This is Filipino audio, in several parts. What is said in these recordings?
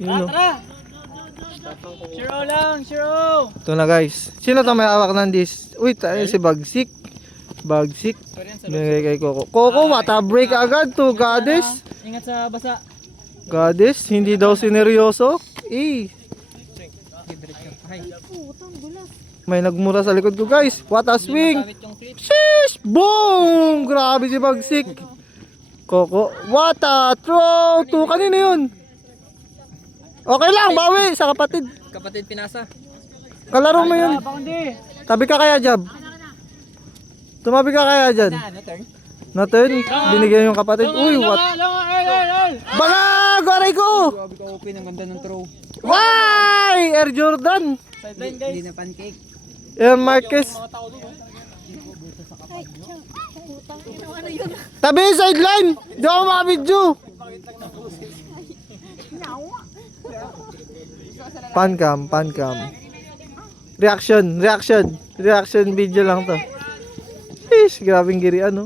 Yun, no? Shiro lang, Shiro. Ito na guys. Sino to may hawak ng dis? Uy, tayo si Bagsik. Bagsik. Binigay kay Coco. Coco, mata break agad to. Goddess. Ingat sa basa. Goddess, hindi daw sineryoso. Eh. May nagmura sa likod ko guys. What a swing. Sheesh! Boom! Grabe si Bagsik. Coco. What a throw to. Kanino yun? Okay lang, bawi sa kapatid. Kapatid Pinasa. Kalaro mo yun. Tabi ka kaya, Jab. Tumabi ka kaya dyan. Ano turn? Na-turn. Binigyan yung kapatid. Uy, what? Balag! Aray ko! Grabe ka open, ang ganda ng throw. Why? Air Jordan. Sideline guys. Hindi na pancake. Air Marquez. Tabi yung sideline. Di ako makabidyo. Pancam, pancam. Reaction video lang to. Sheesh, grabing girian, no?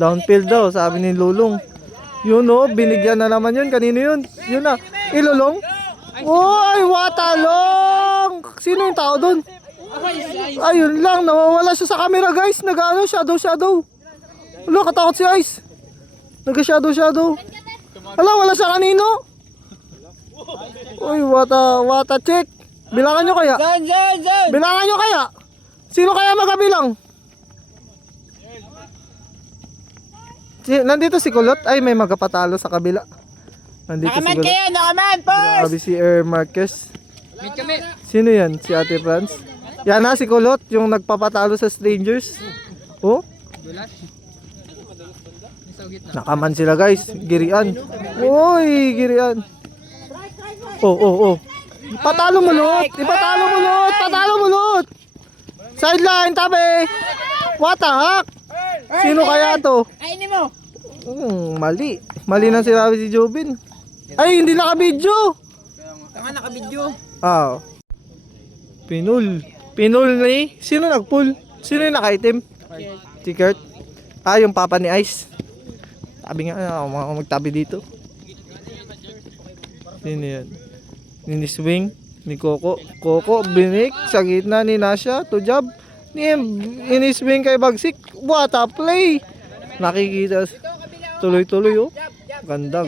Downfield daw, sabi ni Lulong. Yun, no, binigyan na naman yun. Kanino yun? Yun na. Ilulong? Uy, watalong! Sino yung tao doon? Ayun lang, nawawala siya sa camera guys. Nag-ano, shadow. Wala, katakot si Ice. Nag-shadow. Wala, wala siya kanino. Uy, wata check. Bilangan nyo kaya? Bilangan nyo kaya? Sino kaya magabilang? Nandito si Kulot. Ay, may magkapatalo sa kabila. Nandito Nakaman si Kulot. kayo, nakaman first! Grabe si Air Marquez. Meet kami. Sino yan? Si Ate Franz? Yan na si Kulot, yung nagpapatalo sa strangers. Oh, Dulas. nakaman sila guys. Girian. Uy, girian. Oh. Patalo mo lot. Patalo mo lot. Sideline, tabi. What the heck? Sino kaya to? Kainin mo. Mali. Mali na sinabi si Jobin. Ay, hindi naka-video. Tanga naka-video. Ah. Pinul ni? Sino nag-pull? Sino yung naka-item? Si Kurt. Ah, yung papa ni Ice. Sabi nga, magtabi dito. Sino yan? Ni Swing, ni Coco. Coco, binik sa gitna ni Nasha, to job. Ni Swing kay Bagsik. What a play! Nakikita. Tuloy-tuloy, oh. Ganda.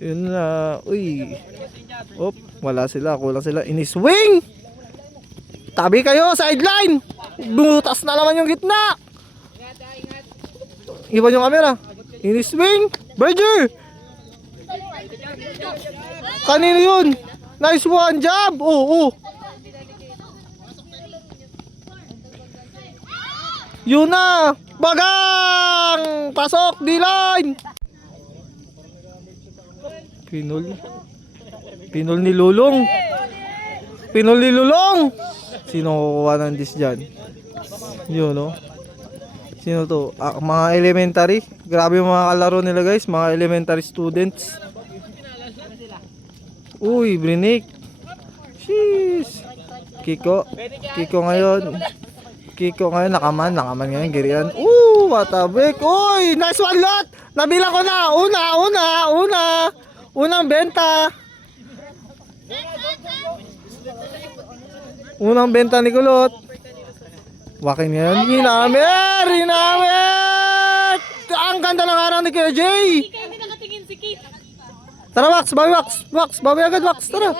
Yun na, uy. Op, wala sila, kulang sila. Ini-swing! Tabi kayo, sideline! Butas na naman yung gitna! Iba yung camera. Ini-swing! Berger! Kanino yun? Nice one, job! Oh. Yun na! Bagang! Pasok, D-line! Pinol ni Lulong. Sino kukuha ng dis dyan? Yun, no? Sino to? Mga elementary. Grabe yung mga kalaro nila guys. Mga elementary students. Uy, Brinik. Sheesh. Kiko ngayon. Nakaman ngayon. Girian. What a break. Uy, nice one lot. Nabilang ko na. Una. Unang benta. Unang benta ni Kulot. Wakin ngayon. Hinamit! Ang ganda ng araw ni Kuya Jay. Hindi nakatingin si Kate. Tara, bawi agad, tara.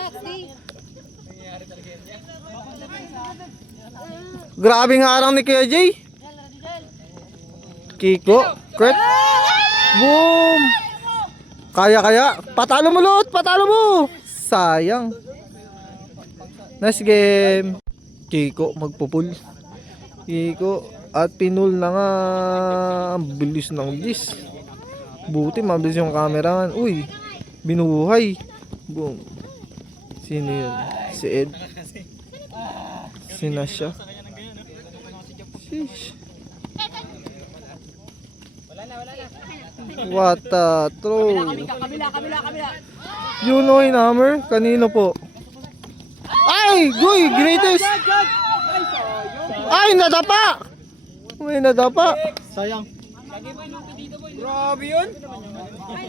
Grabe nga araw ni Kuya Jay. Kiko, Kurt. Boom! Kaya. Patalo mo, Lot. Sayang. Nice game. Kiko, magpupul. At pinul na nga. Ang bilis ng dis. Buti, mabilis yung camera. Uy, binuhay. Boom. Sino yun? Si Ed. Si Nasha. Sheesh. What a throw. Kabila. You know in hammer? Kanino po? Ay! Guy! Greatest! Ay! Nadapa! May nadapa. Sayang. Grabe yun.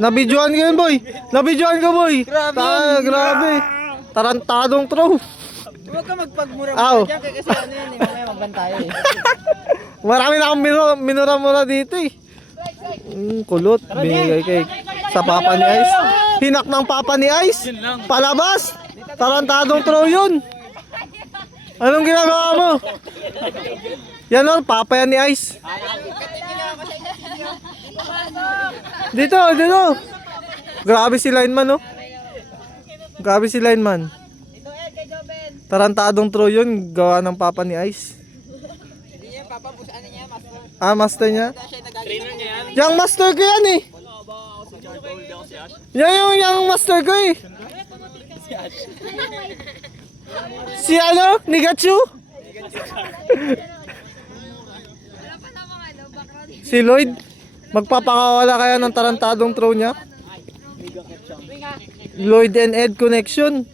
Nabidyoan ko yun, boy. Nabidyoan ko, boy. Grabe Grabe. Tarantadong throw. Huwag ka magpagmura Aw. mo dyan kasi ano yun eh. Mamaya magbantayo eh. Marami na akong minura-mura dito eh. Kulot. Binigay kay sa papa ni Ice. Hinak ng papa ni Ice. Palabas. Tarantadong throw yun. Anong ginagawa mo? Yan o, papa yan ni Ice. Dito, dito. Grabe si lineman, no? Grabe si lineman. Tarantadong throw yun, gawa ng papa ni Ice. Hindi yan, papa, ano niya, master. Ah, master niya? Trainer niya yan. Yang master ko yan eh. Yan yung master ko eh. Si ano? Nigachu? Si Lloyd? Magpapakawala kaya ng tarantadong throw niya? Lloyd and Ed connection.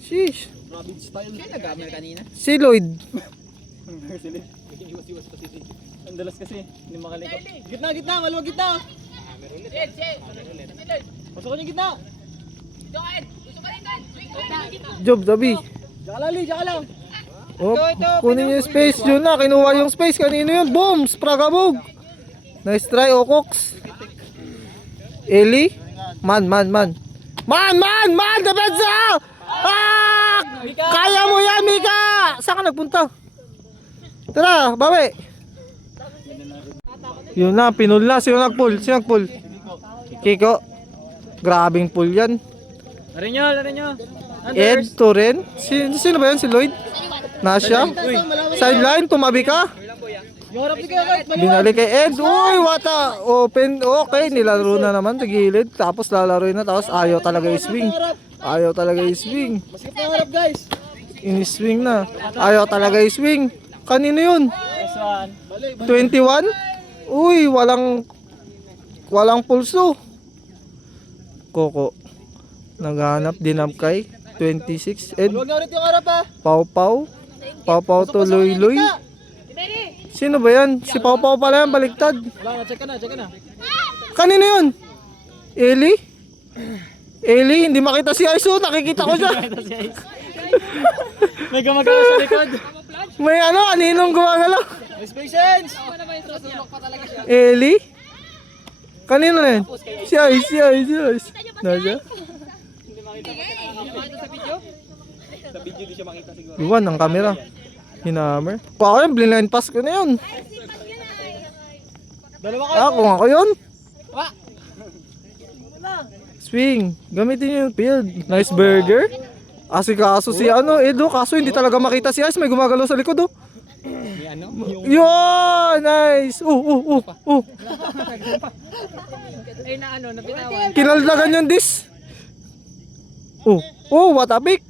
Sheesh. Siya nag-amel kanina. Si Lloyd. Ang dalas kasi, hindi makalikot. Gitna, maluwag gitna! Pasukan yung gitna! Job, Dabi. Tsaka lang! Oh, kunin yung space. Yun na, kinuha yung space. Kanino yun? Boom! Spragabog. Nice try, Okox. Eli? Man! Depensa! Ah! Kaya mo yan, Mika! Saan ka nagpunta? Tara, bawi. Yun na, pinul na. Sino nagpull? Kiko. Grabing pull yan. Larin nyo! Ed, Turen. Sino ba yan? Si Lloyd? Nasya? Sideline, tumabi ka? Yung harap ni kayo, Binalik kay Ed. Uy, wata. Open. Okay, nilaro na naman sa gilid. Tapos lalaroin na. Tapos ayaw talaga i-swing. Masikip na yung harap guys! In-swing na. Ayaw talaga i-swing. Kanino yun? Nice one! 21? Uy, walang pulso. Koko. Naghanap din up kay 26. Ed, Maluwag na ulit yung harap ha! Pau to Loy. Sino ba yan? Si Pau pala yan, baliktad. Wala na, check ka na! Kanino yun? Eli, hindi makita si Aiso. Nakikita ko siya. May gumagawa sa likod! May aninong gumagalaw? Nice patience! Eli? Kanino na yan? Si Ice. Nasya? Sa video di siya makita siguro. Iwan ang camera. Hinammer. Kung ako yun, blind pass ko na yun. Dalawa kayo! Kung ako yun. Swing. Gamitin niyo yung field. Nice burger. Kaso si Edo. Kaso hindi talaga makita si Ice. May gumagalaw sa likod, oh. May ano? Yun! Nice! Ay na ano, napitawan. Kinaldagan yung dis. What a pick.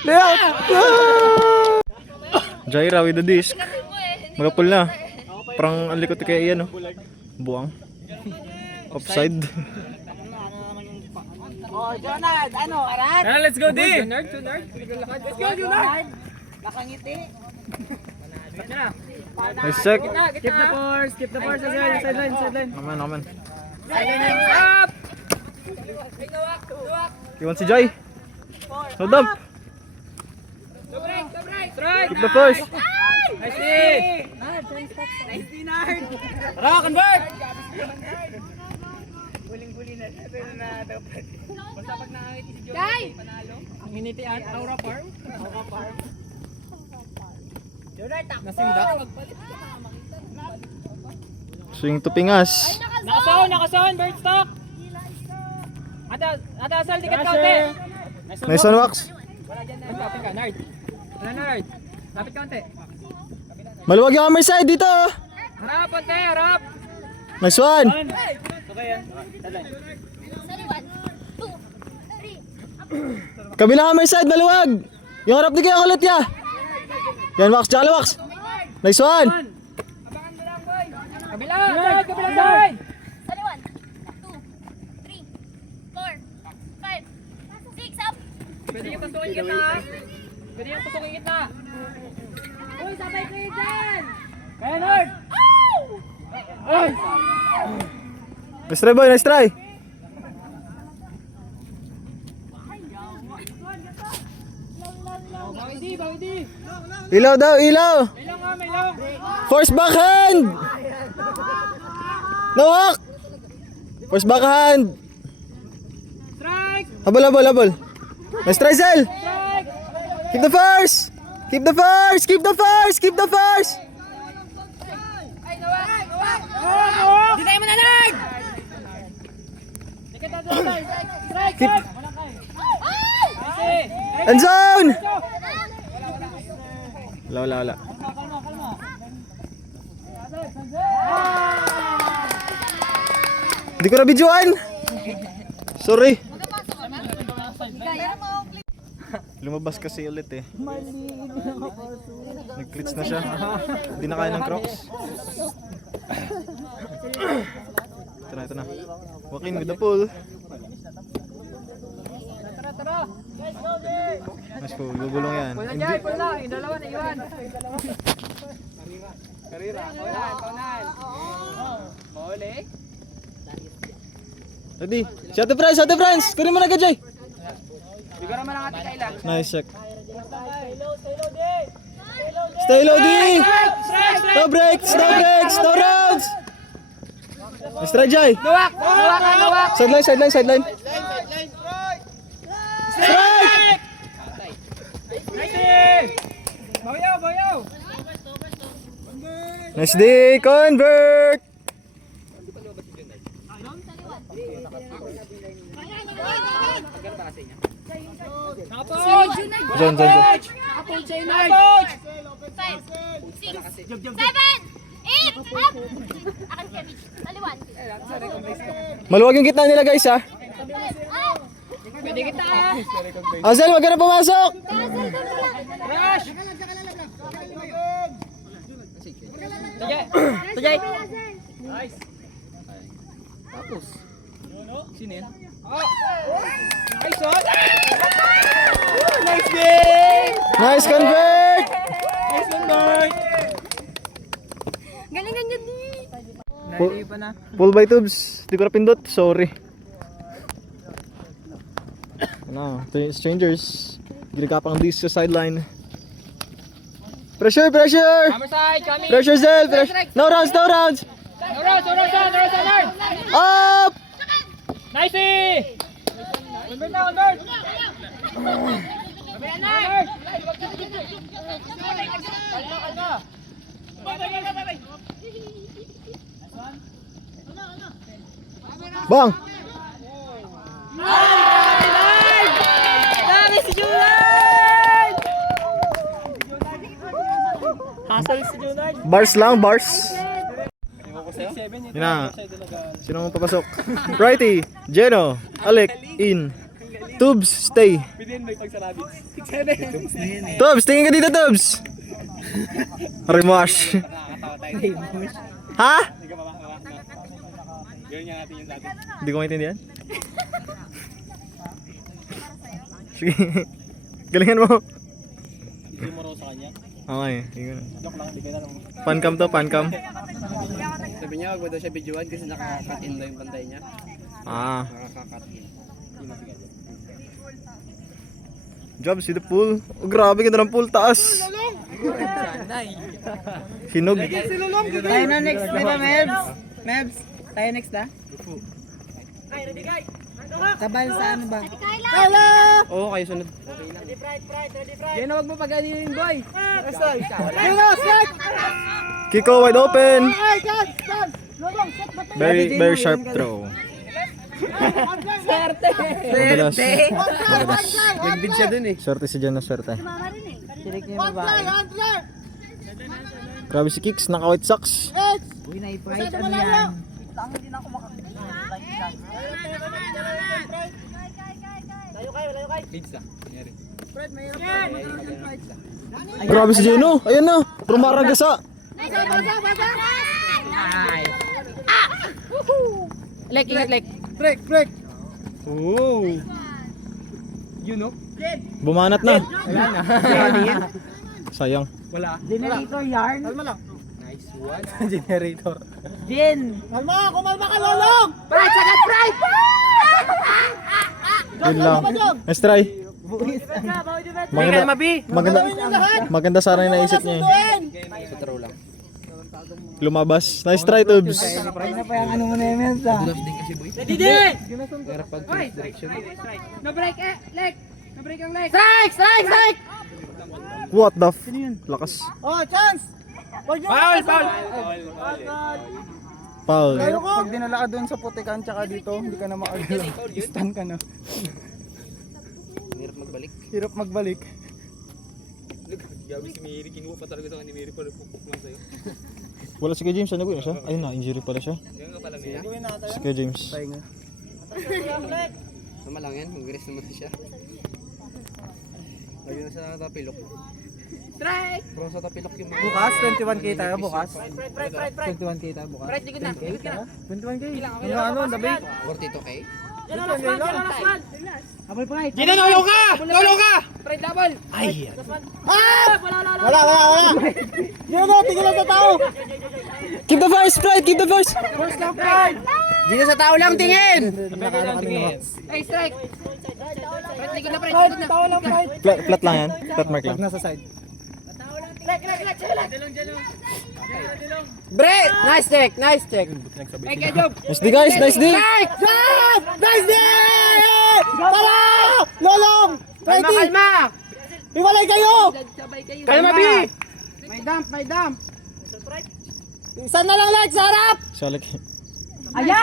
Layout. Jaira with the disc. Magapul na. Parang ang likot kay Ian, oh. Buwang. Offside. Oh, Jonard, ano, arat? Let's go D! Jonard. Let's go, Jonard. Nakangiti. Nice check. Skip the force, sideline. Aman. Up! Iwan si Jai. No dump. Strike! Keep the first. Nice D! Nice dinard. Tara, convert! Huling-huli na dapat. Basta pag nakangiti si Guy! panalo. Ang hinitian, Aura Farm. Jonard, takbo! Nasimda? Swing to pingas. Nakasaon, bird stock! Atasal, tikat kaunti! Nice on wax. Wala dyan na. Lapit ka, Nard. Wala, Nard. Lapit ka unti. Maluwag yung hammer side dito. Harap, unti, harap. Nice one. Okay yan. Kabilang hammer side, maluwag. Yung harap di kayo kulit ya. Yan wax, jalo wax. Nice one. Abangan mo lang, boy. Kabila side. 6 up! Pwede yung tutukin kita, ha? Pwede yung tutukin kita. Uy, sabay kayo dyan. Kaya, Nord! Nice try boy, nice try. Ilaw daw, ilaw. Force backhand. No walk. Force backhand. Habol, habol, habol. Nice try, Zel. Keep the first. Keep the first. Keep the first. Keep the first. Di tayo manalag! Keep. End zone. Wala, wala, wala. Hindi ko na videoan. Sorry. Lumabas kasi ulit eh. Nag-glitch na siya. Hindi na kaya ng Crocs. Ito na, ito na. Walking with the pool. Nice po, gugulong yan. Pull na, pull na. Yung dalawa na iwan. Karira. Paunan. Huli. Ready? Shot the France! Kunin mo na agad, Jay! Bigara man ang ating kailan. Nice check. Stay low, D! No breaks! No breaks! No rounds! Nice try, Jay! Luwak! Luwak! Luwak! Sideline, sideline, sideline! Strike! Nice! Bayaw! Bayaw! Nice D! Convert! Coach! John, John, John. Coach! Coach! 5, 6, 7, 8, up! Akan kami. Taliwan. Maluwag yung gitna nila, guys, ha? Pwede kita! Azel, wag ka na pumasok! Rush! Tujay! Nice! Tapos? Sino yan? Nice shot! Nice game! Nice convert! Nice convert! Galingan niya di. Naliwi pa na. Pull by tubes. Di ko na pindot. Sorry. Ano, strangers. Ginagapang this sa sideline. Pressure, pressure! Hammer side, coming! Pressure, Zel! No rounds, no rounds! No round, no round, no round, no round! Up! Nice! Convert na, convert! Convert na! Bang! Dami si Junard! Hustle si Junard! Bars lang, bars. 6-7 Yun na. Sino ang papasok? Righty, Jeno, Alec, in. Tubes, stay. Pwede may pagsarabit. Tubes, tingin ka dito, Tubes. Rimash. Ha? Hindi ka mamahawa na. Gawin niya natin yung dati. Hindi ko maintindihan. Sige. Galingan mo. Hindi mo raw sa kanya. Okay. Joke lang, hindi ka na. Pancam to, pancam. Sabi niya, wag mo daw siya videoan kasi naka-cut in daw yung pantay niya. Ah. Nakaka-cut in. Hindi mo sige. Job, see the pool. Oh, grabe ganda ng pool, taas. Hinog. Tayo na next, di ba, Mebs? Mebs, tayo next na? Kabal sa ano ba? Oo, kayo sunod. Yan, huwag mo pag-aninin, boy! Kiko wide open. Very, very sharp throw. Swerte! Madalas. Madalas. Nagbid siya dun eh. Swerte si Jen na swerte. Silik niyo yung babae. Grabe si Kicks, naka white socks. Uy, na-i-price, ano yan? Leads na. Nangyari. Grabe si Jeno. Ayan na. Rumaragasa. Nice! Lek, ingat, Lek! Oh. You know? Bumanat na. Wala na. Sayang. Wala. Generator yarn. Kalma lang. Nice Generator. Jin! Kalma! Kumalma ka, Lolong! Pride! Sagat pride! Yun lang. Let's try. Maganda, mabi! Maganda sana yung naisip niya. Sa throw lang. Lumabas. Nice try, Tubs. Dulas din kasi boy. Didi! Pero pag first direction. No break eh! Leg! No break ang leg! Strike! Strike! Strike! What the Lakas. Oh, chance! Foul! Foul! Foul. Pag dinala ka doon sa putikan tsaka dito, hindi ka na makagalaw. Stand ka na. Hirap magbalik. Hirap magbalik. Wala si Kuya James. Ano na siya? Ayun na, injury pala siya. Si Kuya James. Tama lang yan, mag-rest naman siya. Lagi na sa tapilok. Strike! Pero sa tapilok yung mga... Bukas, 21k tayo bukas. Pride! 21k tayo bukas. Pride, likod na! Likod ka na! 21k? Yung ano, dabi? 42k? Yan ang last man! Yan ang last man! Abay pride. Dito, nolo ka! Nolo ka! Pride double! Ay! Ah! Wala! Yun o, tingin lang sa tao. Keep the first, Pride! Keep the first! First love pride! Dito sa tao lang tingin! Hey, strike! Pride, likod na pride! Likod na! Tao lang pride! Flat lang yan. Flat mark lang. Nasa side. Bre! Nice check! Nice check! Hey, kaya job! Nice D, guys! Nice D! Nice day! Tara! Lolong! Kalma, kalma! Iwalay kayo! Kalma, B! May dump, may dump! Isa na lang legs, harap! Salik. Ayan!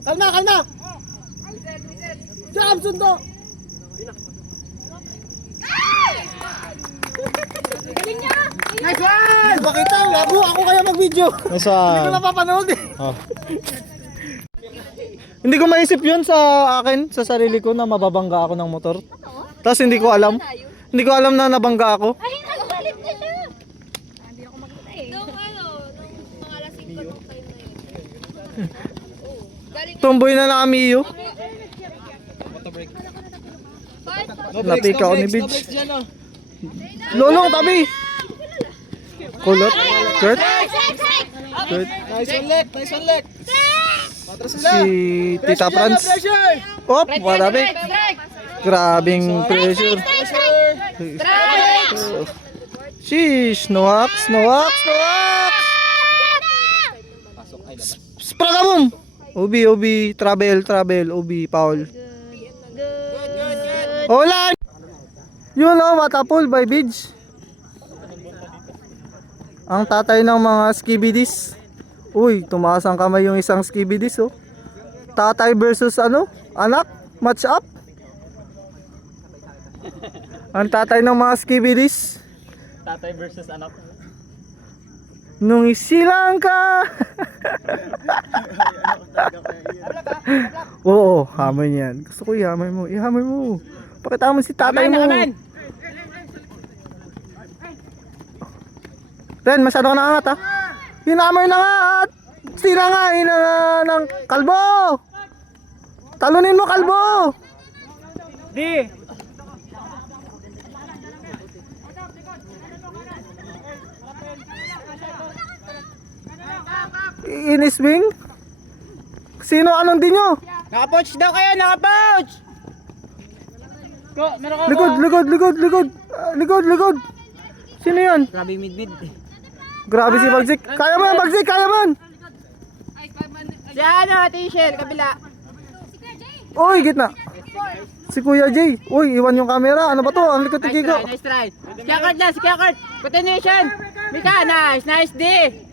Kalma, kalma! Jump, sundo! Galing niya! Nice one! Bakit ang labo? Ako kaya mag-video. Nasa... Hindi ko napapanood eh. Oh. Hindi ko maisip yun sa akin, sa sarili ko na mababangga ako ng motor. Tapos hindi ko alam. Hindi ko alam na nabangga ako. Ay, nagbalit na siya! Hindi ako makita eh. Nung mga lasing pa nung time na yun. Galing Tumboy na na kami iyo. Napika ako ni Bitch. Lolong, tabi! Kulot. Kurt. Kurt. Nice one, Lek. Si Tita Franz. Op, wadabi. Grabing pressure. Sheesh, no hacks, no hacks, no hacks. Spragabum! OB, travel, OB, Paul. Hola! Yun o, Matapol by Bidge. Ang tatay ng mga skibidis. Uy, tumaas ang kamay yung isang skibidis oh. Tatay versus ano? Anak? Match up? Ang tatay ng mga skibidis. Tatay versus anak. Nung isilang ka. Oo, hamay niyan. Gusto ko ihamay mo. Ihamay mo. Pakita mo si tatay mo. Ren, masyado ka naangat ha. Hinamay na nga at sinangain na ng kalbo. Talunin mo kalbo. D! Iniswing? Sino anong di nyo? Naka-pouch daw kayo! Naka-pouch! Ko, meron ka Likod. Sino yan? Grabe mid-mid. Grabe si Bagsik. Kaya mo yan, Bagsik, kaya mo yan. Si ano, T-shirt, kabila. Uy, gitna. Si Kuya Jay. Uy, iwan yung camera. Ano ba to? Ang likod ni Gigo. Nice try. Si Kakart lang, si Kakart. Continuation. Mika, nice D.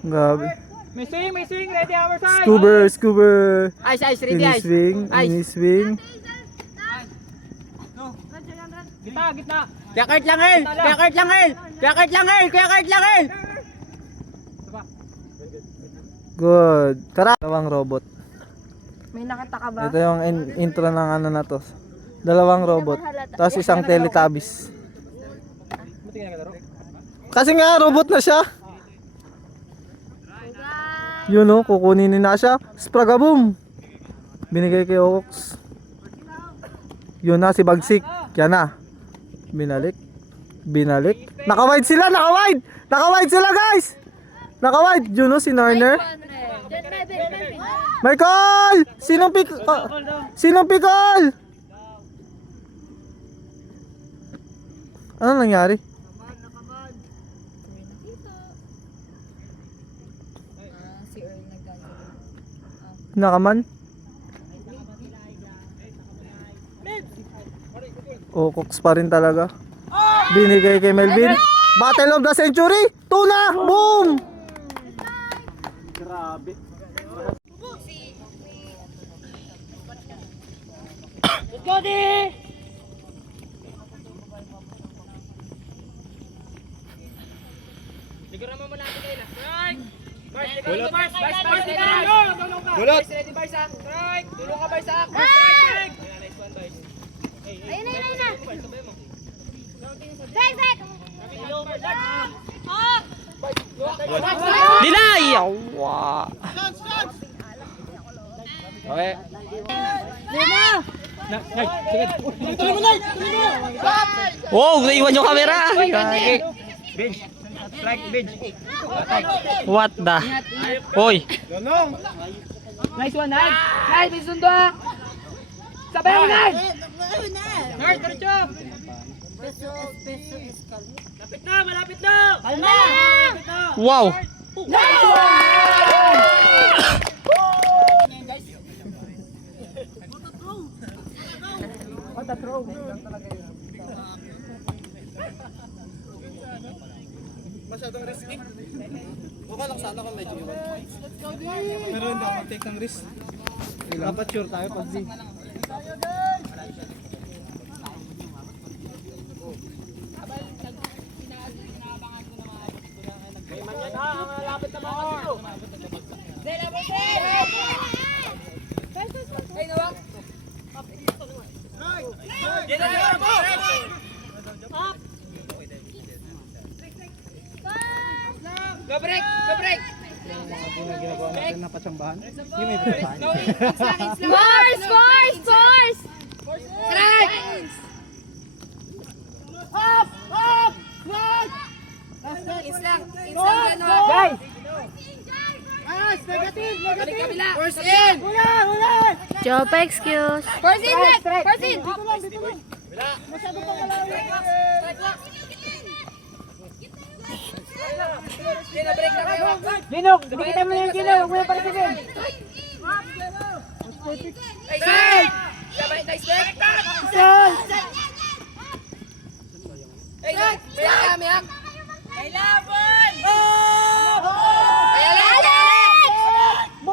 Grabe. May swing, ready our side. Scuba. Ice, ready ice. Iniswing. Gitna. Kakart lang, Earl. Good. Tara. Dalawang robot. May nakita ka ba? Ito yung intro ng ano na to. Dalawang robot. Tapos isang Teletubbies. Kasi nga robot na siya. Yun o, kukunin ni Nasha. Spragabum. Binigay kay Ox. Yun na si Bagsik. Yan na. Binalik. Binalik. Naka-wide sila, naka-wide! Naka-wide sila, guys! Naka-wide. Juno, si Narner. Michael! Sinong pikol? Ano nangyari? Si Earl nagdadala. Nakaman? Oh, Cox pa rin talaga. Binigay kay Melvin. Battle of the Century! Tuna! Boom! Gulot! Ayun na. Zek! Delay! Yawa! Okay. Wow! Naiwan yung camera! What the? Hoy! Nice one, Nard. Nard, may sundo ah. Sabay mo, Nard. Nard, diretso. Malapit na. Kalma. Wow! Masyadong risky. Mukha lang sana kung medyo iwan. Pero hindi ako mag-take ng risk. Dapat sure tayo pag di. Go break, go break. Ginagawa natin na patsambahan. Hindi may Scores! Strike. Islang, ano? Guys! Balik kabila. Force in. Job excuse. First in, Zek! First in! Gino, break na kayo. Ginok! Dikitan mo yung Ginok! Huwag mo yung palitigin! Nice break. Sabay, nice break. Hey, Miyak.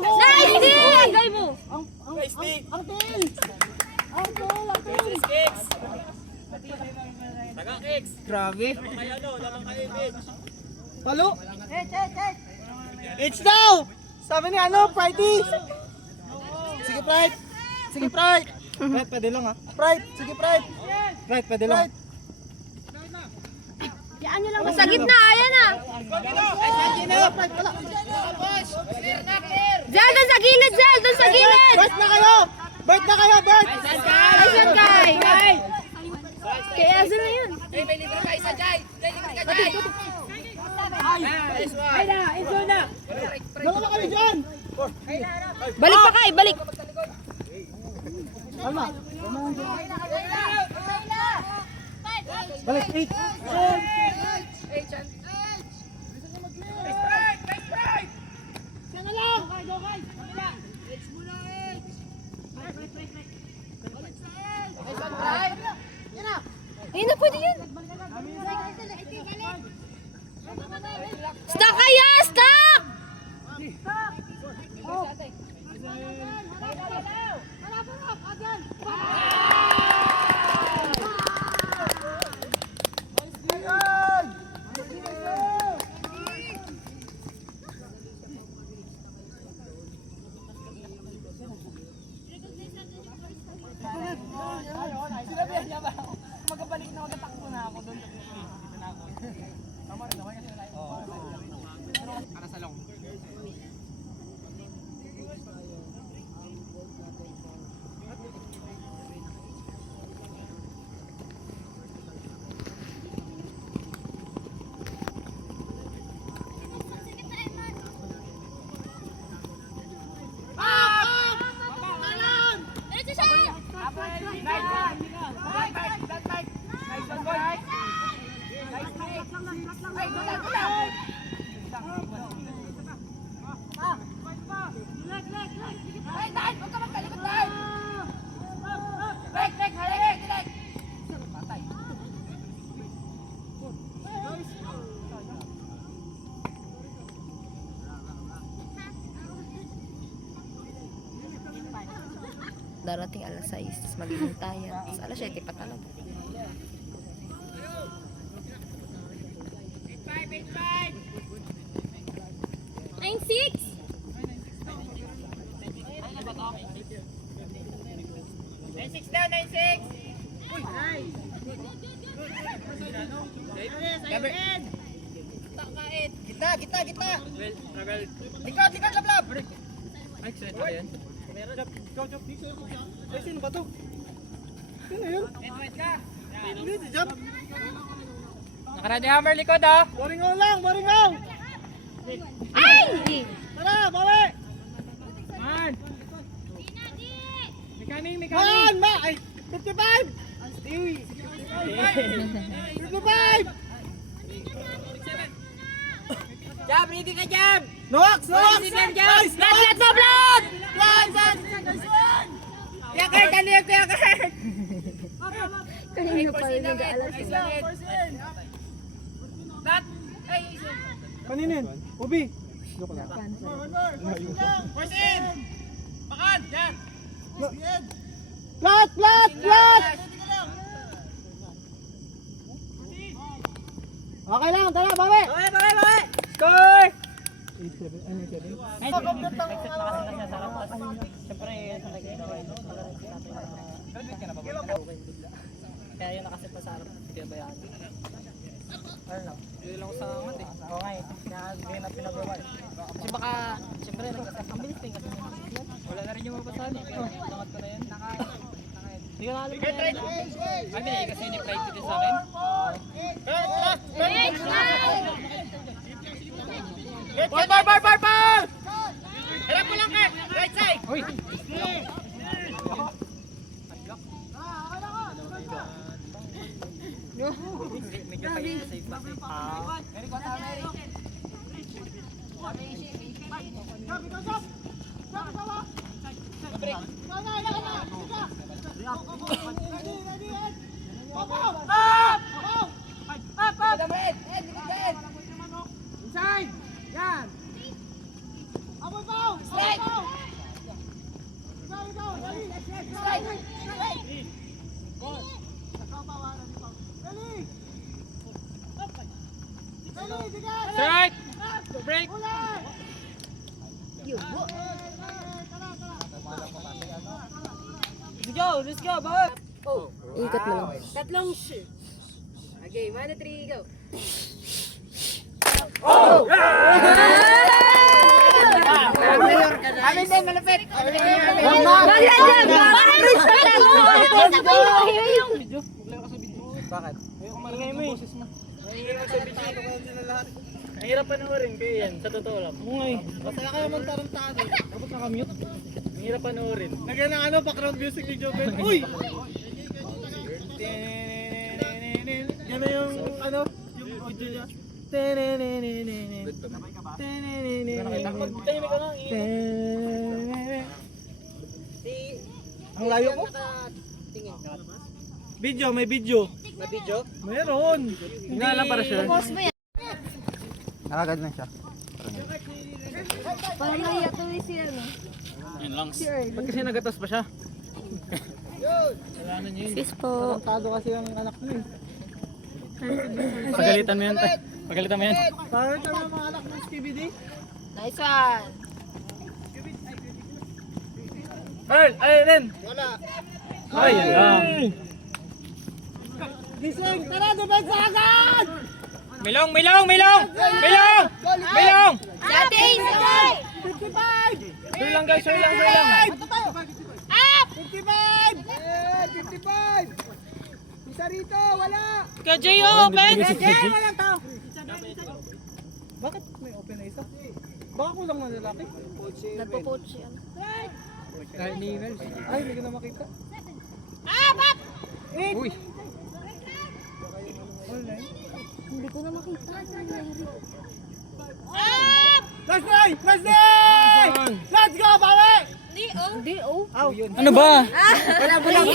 Nice din! Gay mo! Grabe! Palo! It's now! Sabi ni Pride! Sige, Pride! Sige, Pride! Pride, pwede lang ha. Pride! Sige, Pride! Pride, pwede lang. Sa gitna, ayan na! Zel, doon sa gilid, Zel! Doon sa gilid! Bert na kayo! Bert na kayo, Bert! Ayun, Kay! Kaya Zel na yun. Hey, may libro ka isa, Jai. May libro ka, Jai. Nice one. Dalawa kami dyan! Balik pa, Kay! Balik! Alma! Balik, 8! Ayun na, pwede yun! Stuck kayo! Stuck! darating alas 6, tapos maghihintayan. Tapos alas 7 pa talaga. Nine, six! Gitna, gitna, gitna. Likod, likod, lablab. Ay, excited yan. Ikaw, Job. Ay, sino ba to? Sino yun? Hindi, si Job. Nakaradi hammer likod ah. Boringaw lang, boringaw. Ay! Hindi! Tara, bawi. Man! Mekaning, Man, ma. Ay, 55. Uy, 55. Jab, ready ka Jab! Nox, Nox. Nice, Blood, blood, blood! Yakar, kanina ko yakar. Kanina pa rin nag-aalas. Kaninin, Ubi. Force in! Bakad! Yan! Plat, plat, plat. Okay lang, tara, bawi. Bawi! Score! Kaya yun nakasit pa sa harap. Hindi ba yan? Ano lang? Hindi lang ko sa angat eh. Oo nga eh. Kaya hindi na pinagawa eh. Kasi baka, siyempre ang bilis din kasi. Wala na rin yung mapasahan eh. Kaya namat ko na yun. Hindi ka nakalim na yan. Ay, binigay kasi ni Pride din sa akin. Bar! Hirap mo lang, Kurt! Right side! Uy! Medyo pa-safe pa safe. Very good, Mary. Inside! Yan! Abot pa! Strike! Ikaw! Dali! Strike! Dali! Dali! Bigat! Strike! Break! Yubo! Let's go, bawal! Ikot mo lang. Tatlong shoot. Okay, 1, 2, 3, go. Amin din, malapit. Bakit? Malingay mo eh. Ang hirap panoorin kayo yan, sa totoo lang. Oo nga eh. Masaya kayo man tarantado. Dapat nakamute. Ang hirap panoorin. Lagyan ng background music ni Joven. Uy! Yan na yung yung audio niya. Magtahimik ka lang. Ang layo ko. Video, may video. May video? Meron. Hindi alam para sure. Post mo yan. Nakagad na siya. Parang naiyak to si ano. Yan lang. Ba't kasi nagatas pa siya? Sis po. Tarantado kasi ang anak niya eh. Pagalitan mo yan, tay. Pagalitan mo yan. Parang ito ang mga anak ng SKBD. Nice one. Earl! Ayun! Wala! Ay, yan lang. Gising! Tara! Depensa agad! Milong! Milong! Dating! 55! Sure lang guys, sure lang. 55! 55! Isa rito! Wala! Kajay, open! Walang tao! Bakit may open na isa? Baka kulang na lalaki? Nagpo-poach yan. Kahit ni Mel. Ay, hindi ko na makita. Uy! Hindi ko na makita. Last day! Last day! Let's go, bawi! Hindi oh. Ano ba? Bulag!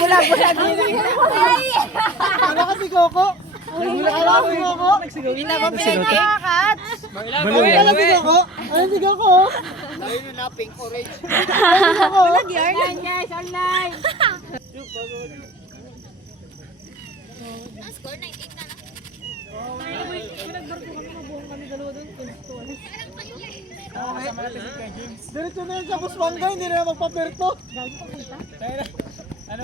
Ano kasi Coco? Ano si Coco? Hindi na ba pinagkakats? Nalabig ako. Nalabig ako. Ayun yun na, pink orange. Ang score, 98 na lang. Diretso na yan sa Buswanga, hindi na magpaperto. Ano,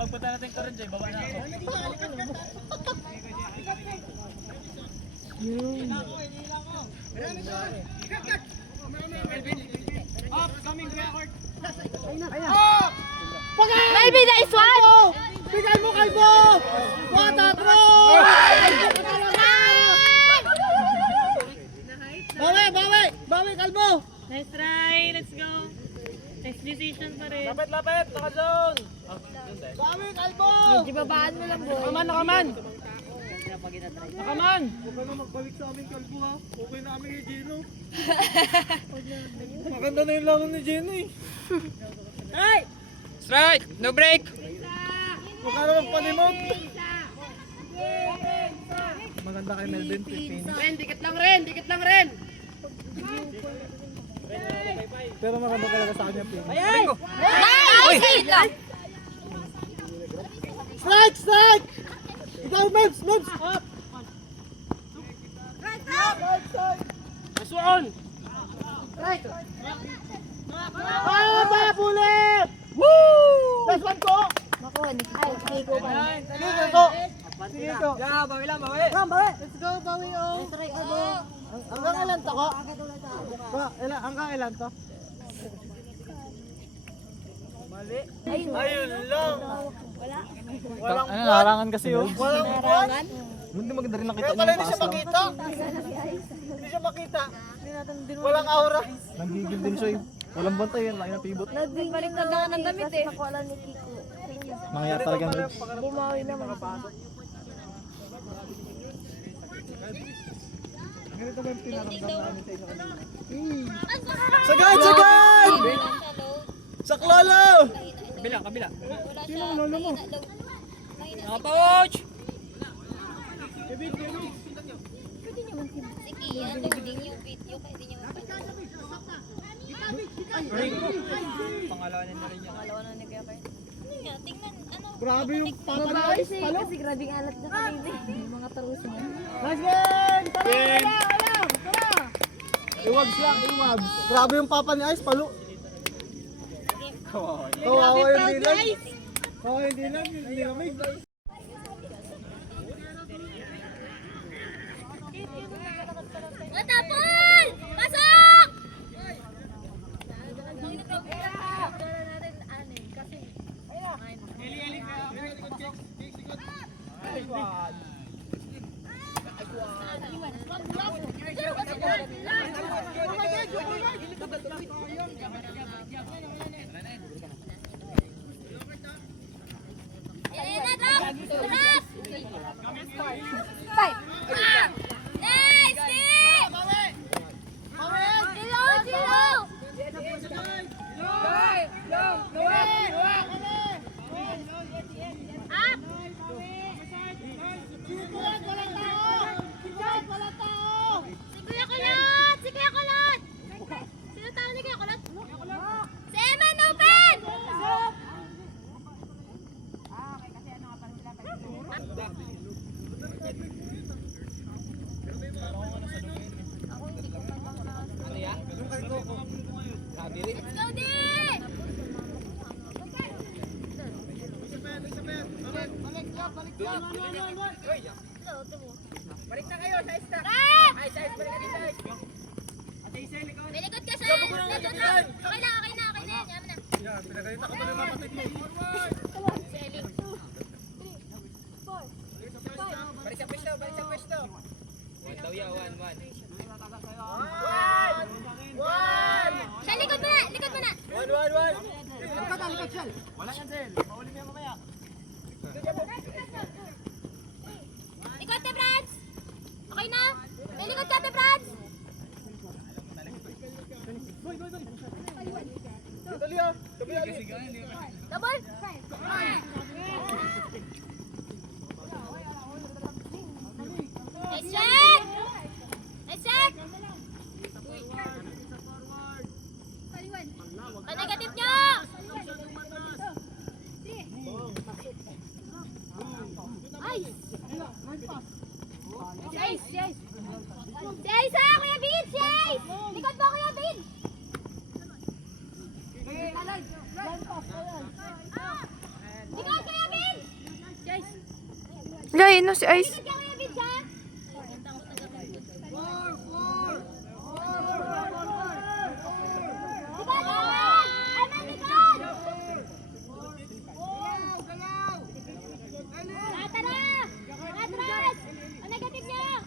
pagpunta natin ka rin dyan, baba na ako. Maybe nice one! Bigay mo kalbo! Watatro! Bawi, bawi! Bawi kalbo! Nice try, let's go. Nice decision pa rin. Lapit, naka-zone! Bawi kalbo! Di babaan mo lang, boy. Nakaman! Nakaman! Huwag ka na magbalik sa amin kalbo ha. Okay na kami kay Gino. Maganda na yung laro ni Gino eh. Strike! No break! Huwag ka na magpalimot. Maganda kay Melvin. Dikit lang rin. Pero maganda talaga sa kanya. Nice! Lang! Strike! Strike! Ikaw, Mebs! Mebs! Up! Nice one! Ah! Babulit! Woo! Last one ko! Ako, ay, ko ba? Sige ko! Sige ko! Yeah, bawi lang, bawi! Let's go, bawi oh! Hanggang ilan to ko? Hanggang ilan to? Ayun lang! Walang Ano, narangan kasi yun. Walang buwan! Hindi maganda rin nakita Kaya pala hindi siya makita! Hindi siya makita! Walang aura! Nanggigil din siya eh. Walang bantay yan, laki na pivot. Balik na lang ng damit eh. Mangyayari talaga ng Rebs. Bumawi naman. Ganito ba yung pinaramdaman namin sa inyo kanina? Sagad! Sagad! Saklolo! Wala siya. lolo mo? Nakapouch! Pwede nyo sige, yan. Nagding yung video. Pwede nyo Pangalawanin na rin yan. Pangalawa na ni Kuya Kurt. Ano nga, tingnan, ano. Grabe yung papanay! Palo! Kasi grabing alat na kanina. Yung mga taruso niya. Nice game! Tara! Iwags lang, iwags. Grabe yung papa ni Ice, palo. Kawawa yung dilag. Kawawa yung dilag, hindi lamig. Matapol! Pasok! Five. Nice! Zero! Up! Si Kuya Kulot! Si Kuya Kulot! Sino tawag ni Kuya Kulot? Si Eman Open! Let's go, D! Balik na kayo sa stop. Ay, sa stop. Balik na dito. May likod ka, sir. Okay na. Yaman na. Yan, pinagalitan ka tuloy mapatid mo. Selling. 2, 3, 4, 5. Balik sa pwesto. One daw ya, one. Siya, likod mo na. One. Likod siya. Wala yan, Sel. Pauli mo yan mamaya. Likod ka, Franz. Okay na? May likod ka, Franz. Dali ah. Double. Nice shot! Nice shot! Ay, no, si Ice. Kaya Kuya Vince, ha? Likod! Ay, man, likod! Tara! Atras! Ang negative niya!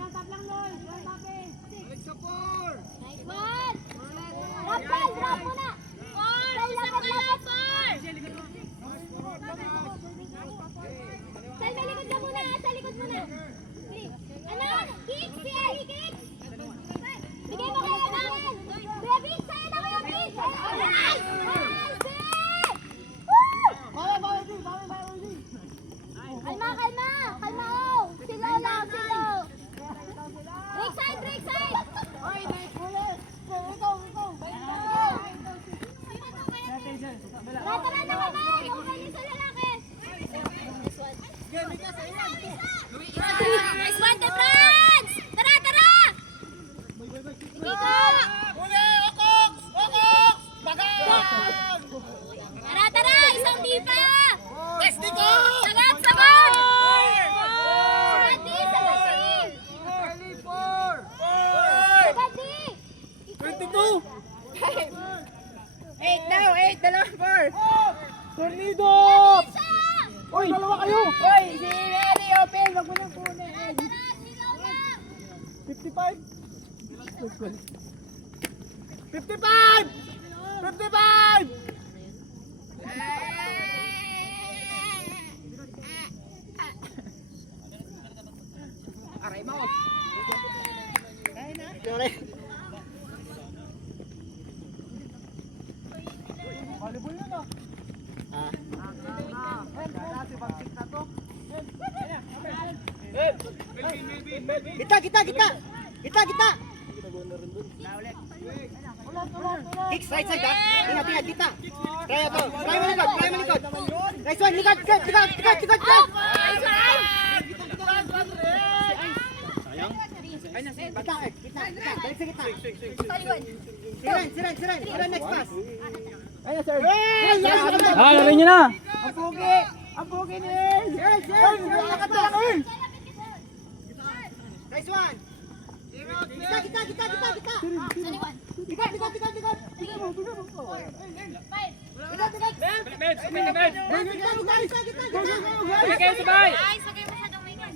Taplang, Lloyd. Nice one! Drop, guys! Drop muna! Sal, may likod ka muna! Sa likod muna! Ano? Kicks! Si Ellie, kicks! Bigay mo kayo namin! Kuya Vince, sa'yo na Kuya Vince! Nice! Nice! Woo! Kalma, kalma! Kalma, oh! Silaw lang, silaw! Break side, break side! Tara na kamay! Kamay niyo sa lalaki! Nice one, the France! Tara, tara! Hindi ka! Tara, tara! Isang dipa! Sagat, sagat! Sagat di, sagat di! Sagat di! 22! 8 daw, 8, dalawang 4. Tornado! Isa! Uy, dalawa kayo! Hoy, si Eli, open, wag mo nang kunin. Tara, silaw lang! 55! 55! 55! Aray mo. Volleyball yun ah. Kita! Kicks, right side ah. Ingat, kita. Try to. Try mo likod. Nice one, likod. Nice one! Kita. Balik sa kita. Taliwan! Siren, next pass. Ayun, sir. Ah, laro niyo na. Ang pogi ni El. Sir, nakatalang El. Nice one. Kita. Taliwan! Likod. Five! Kayo sabay. Nice! Huwag kayo masyadong maingat.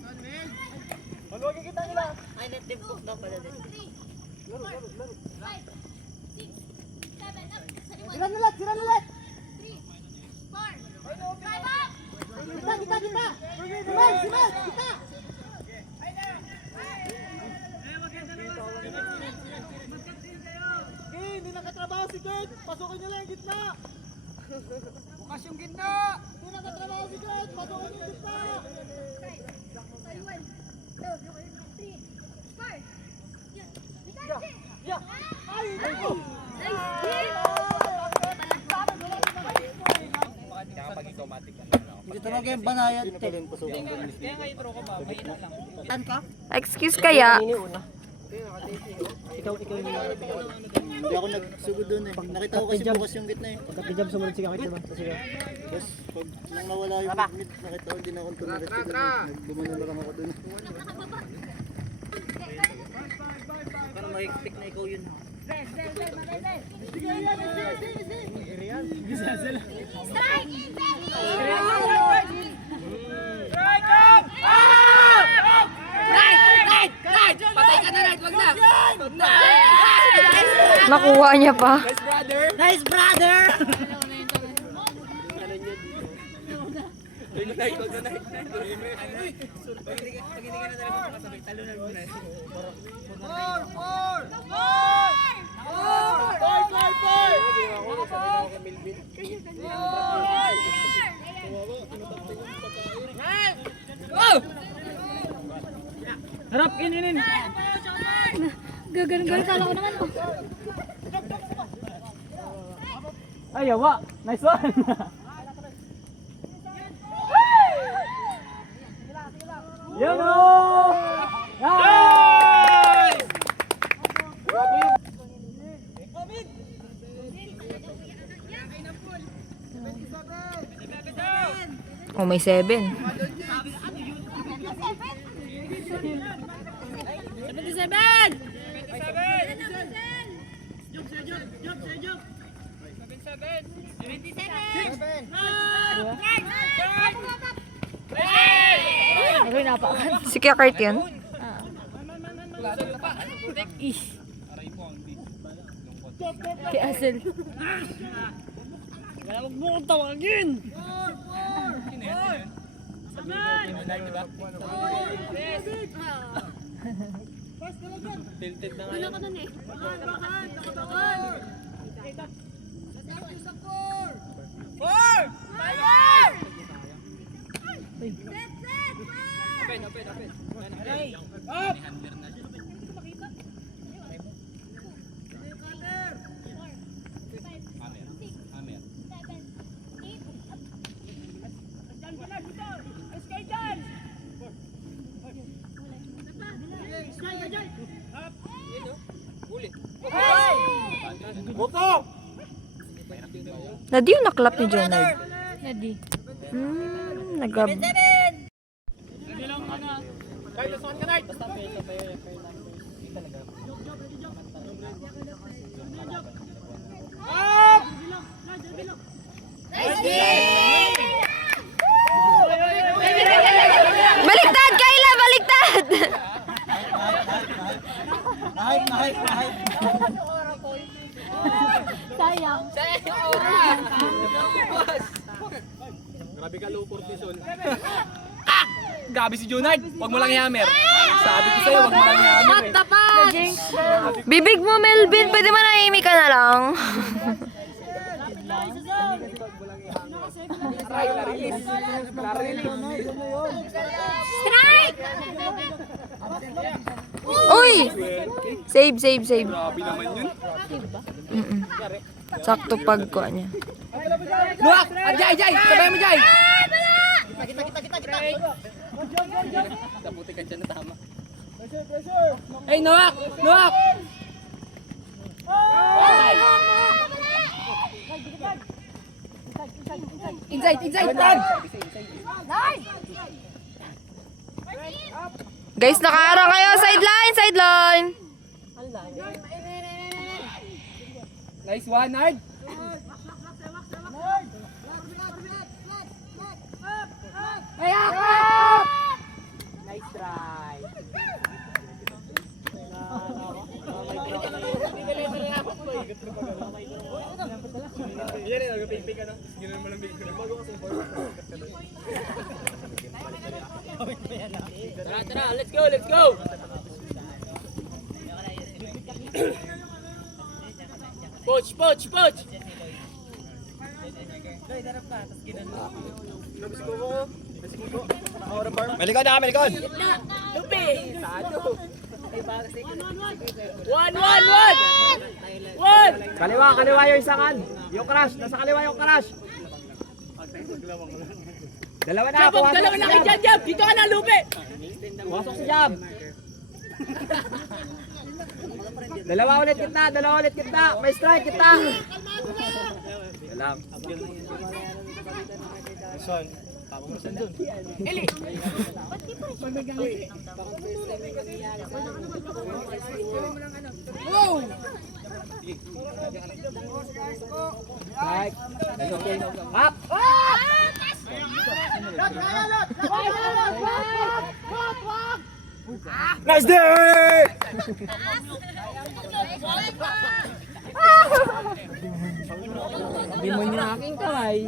Magwagi kita nila. Ay, native book daw pala din. 3, 4, 5, 6, 7, up! Taliwan! Siran ulit. 3, 4, 5, up! Kita. Simel, kita. Hindi nakatrabaho si Kurt. Pasukin niyo lang yung gitna. Bukas yung gitna. Hindi nakatrabaho si Kurt. Pasukin niyo yung gitna. Taliwan! 2, 3, 4! Ay, ito. Hindi talaga yung banayad. Excuse kaya. Hindi ako nagsugod doon eh. Nakita ko kasi bukas yung gitna eh. Pagka-jump sumunod si Kamit naman. Sige. Tapos pag nang nawala yung mid, nakita ko hindi na akong tumiretso doon. Nagbuman na lang ako doon. Parang mag-expect na ikaw yun. Nakuha niya pa. Nice, brother! Harap, inin. Gaganon-ganon, kala ko naman po. Ay, yawa. Nice one. Yan o! Nice! Oh, may 7. 77! Ano yung napakan? Si Kuya Kurt yun? Si Asel. Huwag mo kong tawagin! Nadi yung naklap ni Jonard. Nadi. Nagab. Baliktad, Kayla! Baliktad! Nahit. Sayang. Grabe ka low cortisol. Gabi si Junard, wag mo lang i-hammer. Sabi ko sa'yo, wag mo lang i-hammer eh. Bibig mo, Melvin. Pwede manahimik ka na lang. Strike! Uy! Save. Grabe naman yun. Sakto pagkuha niya. Luwak! Jay! Sabay mo, Jay! Kita. Nabuti ka dyan na tama. Hey, Noak! Inside! Guys, nakaharang kayo. Sideline! Nice one, Nard! Nice try! Yan eh, nag-ping-ping ka na. Ganoon mo lang bigyan. Bago kasi Tara, let's go! Poach! Melikod! Lupi! One! Kaliwa yung isakan! Yung crush! Nasa kaliwa yung crush! Dalawa na kay Jab! Dito ka na, Lupi! Pumasok si Jab! Dalawa ulit kita! May strike kita! Salam. Son, tama mo saan dun. Strike. Up! Nice day! Demonyo na aking kamay.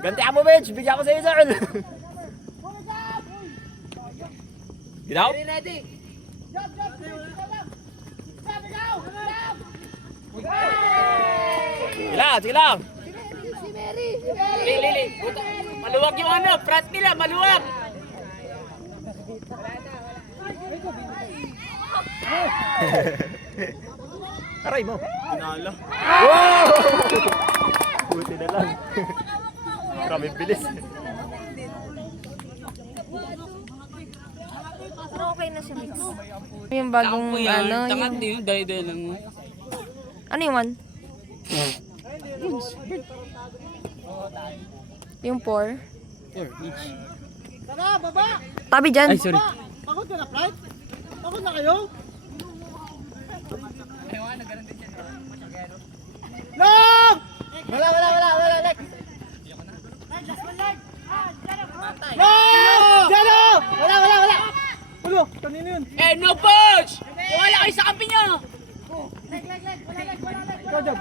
Ganti mo, Mitch. Bigyan ko sa iyo, sir. Ginaw? Sige lang. Lili. Maluwag yung front nila, maluwag. Aray mo. Pinala. Wow! Buti na lang. Maraming bilis. okay na siya mix. Yung bagong ano, yung... Yung dali-dali lang. Ano yung one? Yung 4. Tara, baba! Tabi dyan. sorry. Pagod ka na, Pride? Pagod na kayo? Long! Wala, Lex! Long! Jalo! Wala! Ulo, kanino yun? Eh, no push! Wala kayo sa kampi nyo! Go, Job.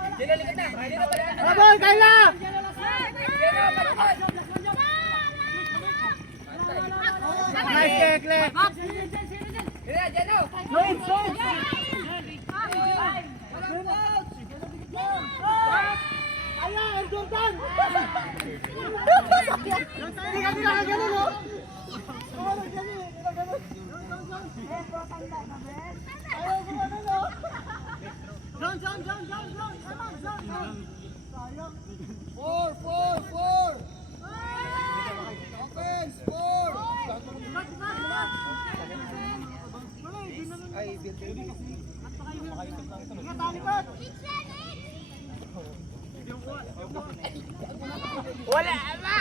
Habol, Kayla! Nice kick, Lex! Ala, El Jordan! Hindi ka ganun, no? Ayaw ko ano, no? John! Sayang. 4! Offense! 4! Ay, binti. Ingat, talikot! Wala na!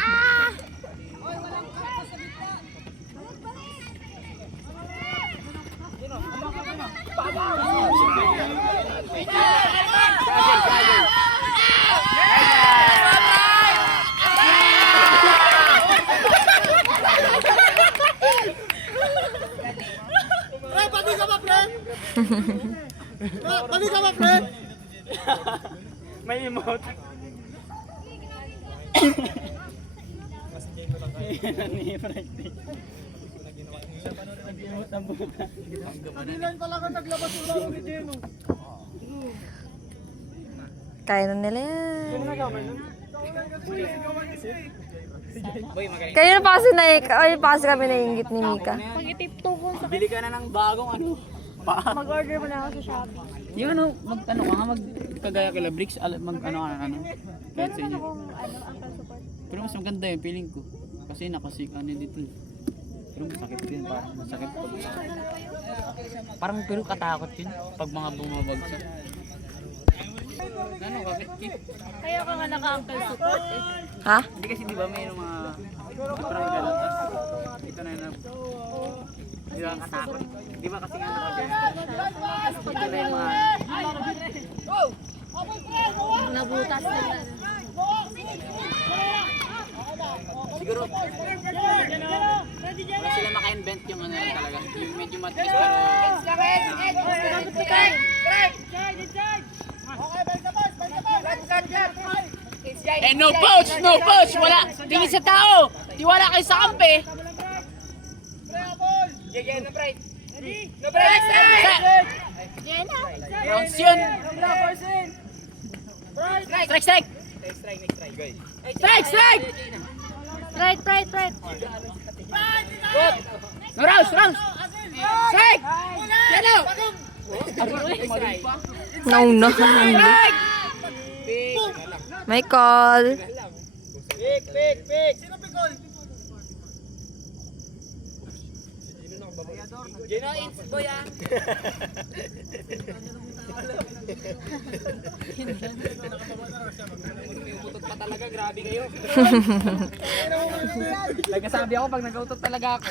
Pati ka ba, friend? Pati ka ba, friend? May emote. Kanilan pala ka naglabas yung lang ni Jeno. Kaya na nila yan. Kayo na pa kasi kami naiingit ni Mika. Bili ka na ng bagong ano. Mag-order mo na ako sa Shopee. Yung ano, mag-ano ka nga, mag-kagaya kila Bricks, mag-ano ka na ano. Kahit sa inyo. Pero mas maganda yung feeling ko. Kasi nakasik ano dito. Pero masakit din, parang masakit pag... Parang pero katakot yun, pag mga bumabagsak. Ano, bakit Kip? Kaya ka nga naka-ankle support eh. Ha? Hindi kasi di ba may mga parang gano'n, tapos ito na yun. Di ba katakot? Di ba kasi nga nakagano'n? Ito na yung mga... Nabutas nila. Siguro, wala sila maka-invent yung ano yun talaga. Yung medyo matigas pero... Eh, no poach! Wala! Tingin sa tao! Tiwala kayo sa kampe! Rounds yun! Strike! Right. No rounds! Strike! Yellow! Nauna. May call. Pick! Sino pikol? Gino, it's Boya! Nag-utot pa talaga, grabe kayo. Nagkasabi ako pag nag-utot talaga ako.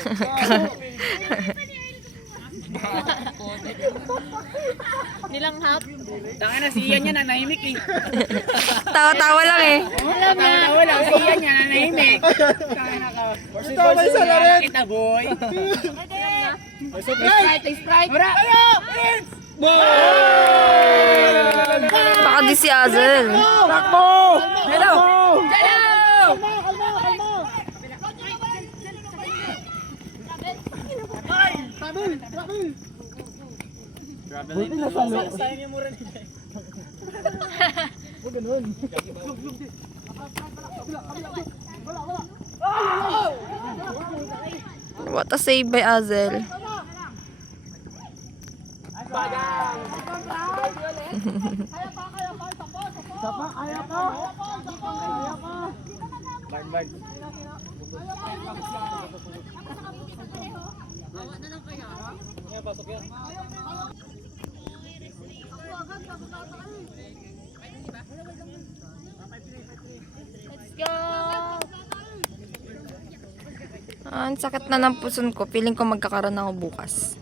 Nilanghap. Tanga na, si Ian niya nanahimik eh. Tawa-tawa lang eh. Tawa lang, si Ian niya nanahimik. Tanga na ka. Ito, may salarin! Kita boy. Sprite! Wala! Baka di si Azel. Takbo! Hello! Hello! Travel! Grabe na yun. Sayang yung mura nila. Huwag ganun. What a save by Azel. Kaya pa. Let's go! Ang sakit na ng puson ko. Feeling ko magkakaroon ako bukas.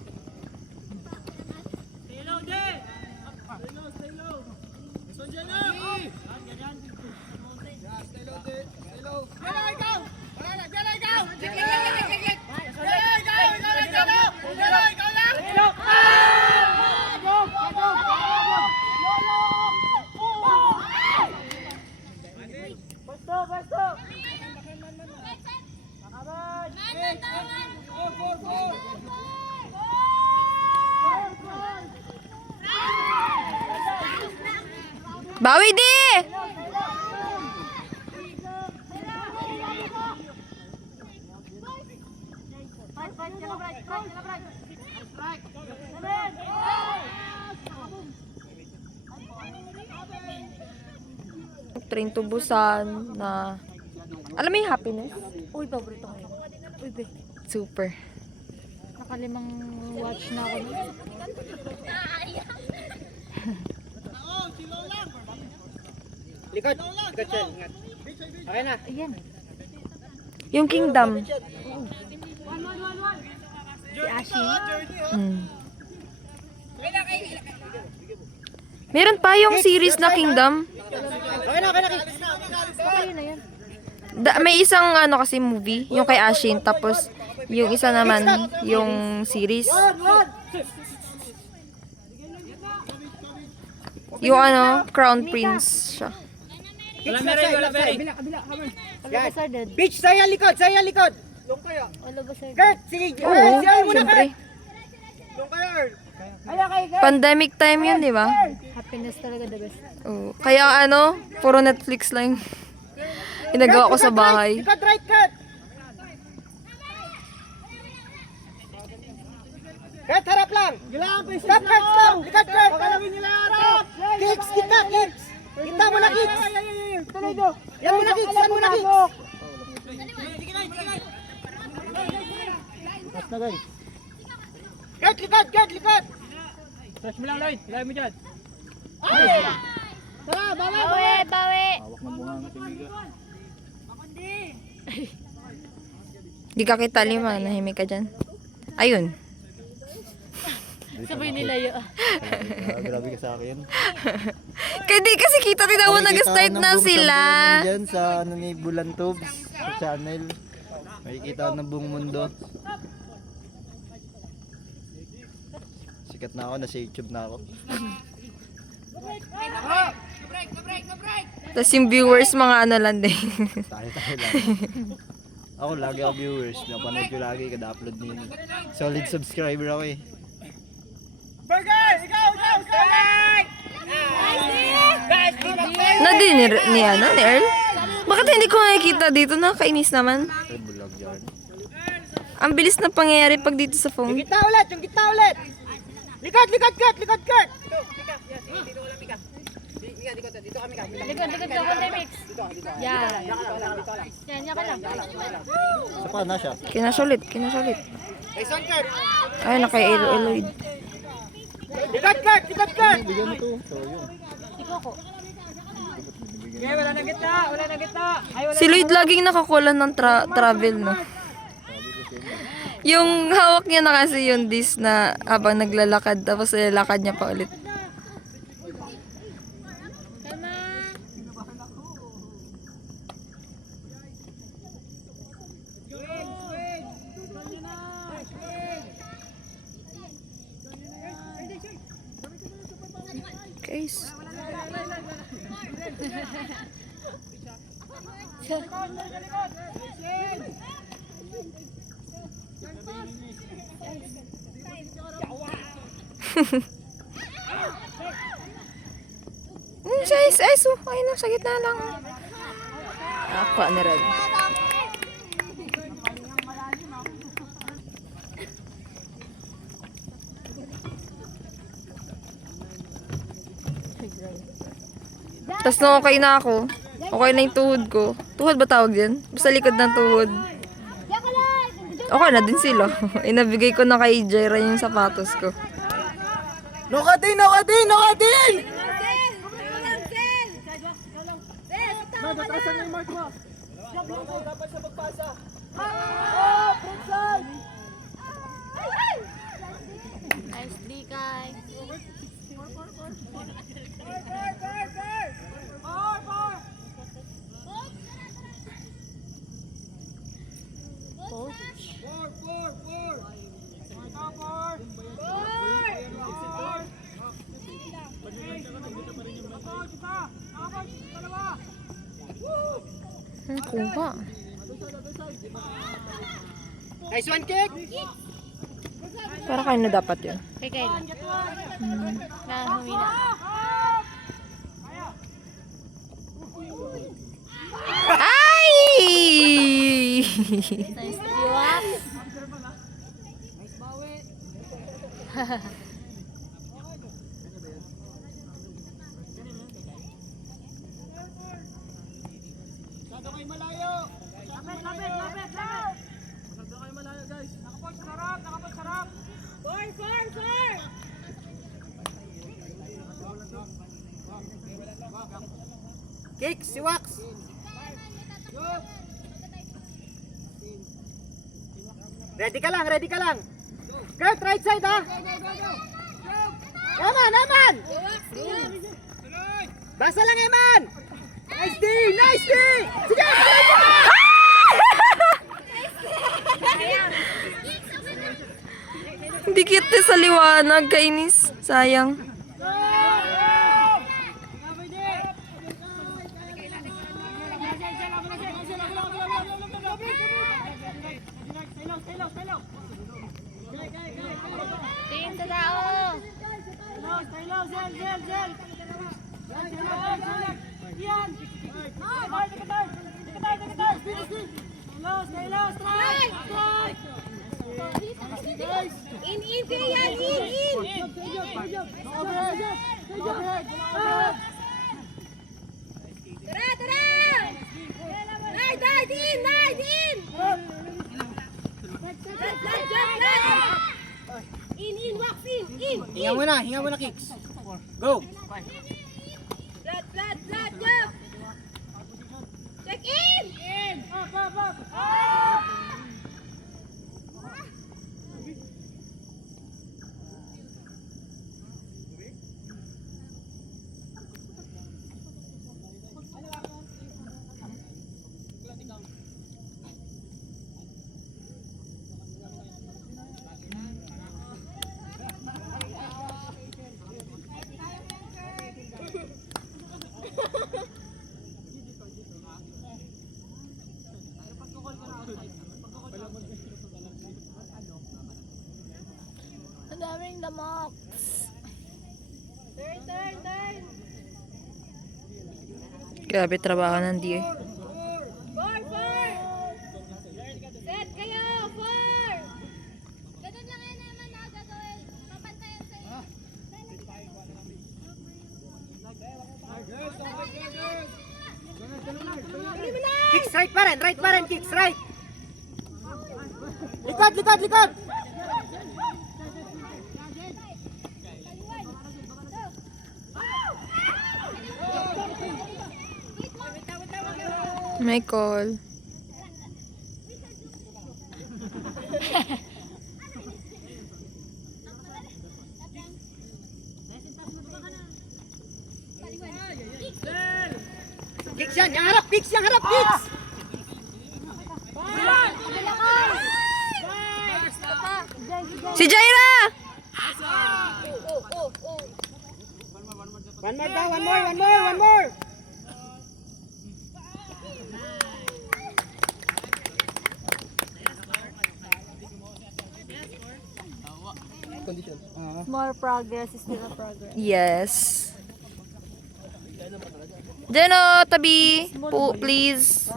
Bawi di! Train to Busan na alam mo yung happiness? Uy, paborito ko yun. Uy, be. Super. Nakalimang watch na ako. Likod. Likod siya. Ingat. Okay na. Ayan. Yung Kingdom. Si Ashi. Mm. Meron pa yung series na Kingdom. Okay na, okay na. Ayun na yan. May isang ano kasi movie, yung kay Ashin, tapos yung isa naman, yung series. Yung ano, Crown Prince siya. Wala meron, wala meron. Wala ba sir dead? Beach, saya likod, saya likod. Long kaya. Wala ba sir dead? Kurt, sige. Oo, Sige muna, syempre. Kurt. Long kaya, Earl. Pandemic time yun, di ba? Happiness talaga the best. Oo. Kaya ano, puro Netflix lang ginagawa ko sa bahay. Likod, right, Kurt. Kurt, harap lang. Stop, Kurt, stop. Likod, Kurt. Pakalawin nila harap. Kicks, kita, kicks. Kita mo na, kicks. Yan mo na, kicks. Yan mo na, kicks. Kurt, likod, Kurt, likod. Touch mo lang, Lloyd. Ilay mo dyan. Bawi, bawi! Di ka kita lima, nahimik ka dyan. Ayun. Sabay nilayo. Grabe ka sa akin. Kaya di kasi kita, tinawa nag-start na sila. Diyan sa ano ni Bulan Tubes, sa channel. Makikita ng buong mundo. Sikat na ako, nasa YouTube na ako. Tapos yung viewers, mga ano lang din. Tayo lang. Ako lagi ako viewers. Napanood ko lagi kada upload niyo. Solid subscriber ako eh. Na din ni ano, ni Earl? Bakit hindi ko nakikita dito? Nakakainis naman. Ay, bulag yan. Ang bilis na pangyayari pag dito sa phone. Yung gitna ulit, yung gitna ulit. Likod, likod, Kurt, likod, Kurt. Likod ka konti mix. Yan. Yan, yan ka lang. Sa pa na siya. Kinasulit, kinasulit. Jason, Kurt. Ay, naka-Eloid. Likod, Kurt, likod, Kurt. Bigyan mo to. So yun. Okay, wala na gitna, wala na gitna. Ay, wala. Si Lloyd laging nakakulan ng travel, no? Yung hawak niya na kasi yung disc na habang naglalakad, tapos nilalakad niya pa ulit. Guys. Guys, ay, so, ay na, sa gitna lang. Ako, ni Red. Tapos nung okay na ako, okay na yung tuhod ko, Tuhod ba tawag yan? Basta likod ng tuhod. Okay na din sila. Inabigay ko na kay Jaira yung sapatos ko. Nokatin! Nokatin! Nokatin! Nice Dikay. Kuha. Nice one, kick! Para kayo na dapat yun. Kay Kayla. Na humina. Ay! Nice Diwak. Kick, si Wax! Ready ka lang, ready ka lang! Kurt, right side ha! Eman, Eman! Basa lang, Eman! Nice D! Nice D! Sige, tuloy mo! Hindi cute sa liwanag, kainis. Sayang. Tingin sa tao. In, Kriyan, in! Tara, tara! Ride in! In, wax in! Hinga mo na, kicks. Go! Flat, go! Check in! Ang daming lamok. Turn! Grabe trabaho ng DA. 4! Set kayo! 4! Ganun lang yan naman na gagawin. Papantayan sa'yo. Kicks right pa rin, kicks right! Likod! May call. Kicks yan, yang harap, kicks! Si Jaira! One more! More progress is still a progress. Yes. Jeno, tabi. Po, please.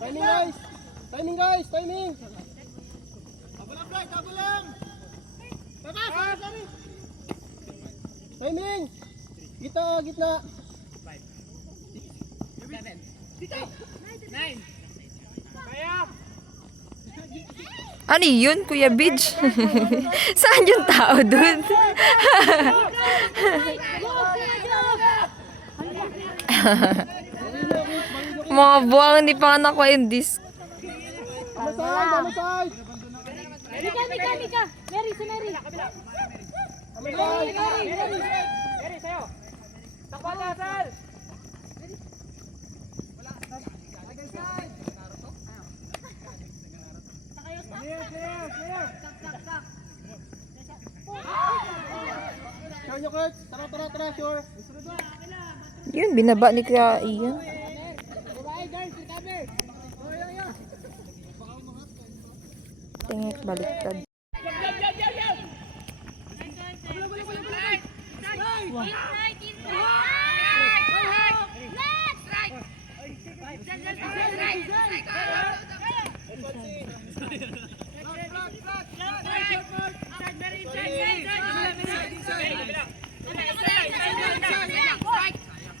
Timing guys! Timing guys! Timing! Tabo lang, Fly! Tabo lang! Sorry! Timing! Gitna! Gitna! Ano yun, Kuya Bidge? Saan yung tao dun? Mga buwang, hindi pa nga nakuha yung disc. Tama side! Mika, Mika, Mika. Mary, si Mary. Sure nyo, Kurt! Tara, sure! Yun, binaba ni Kuya Ian. Tingit, baliktad.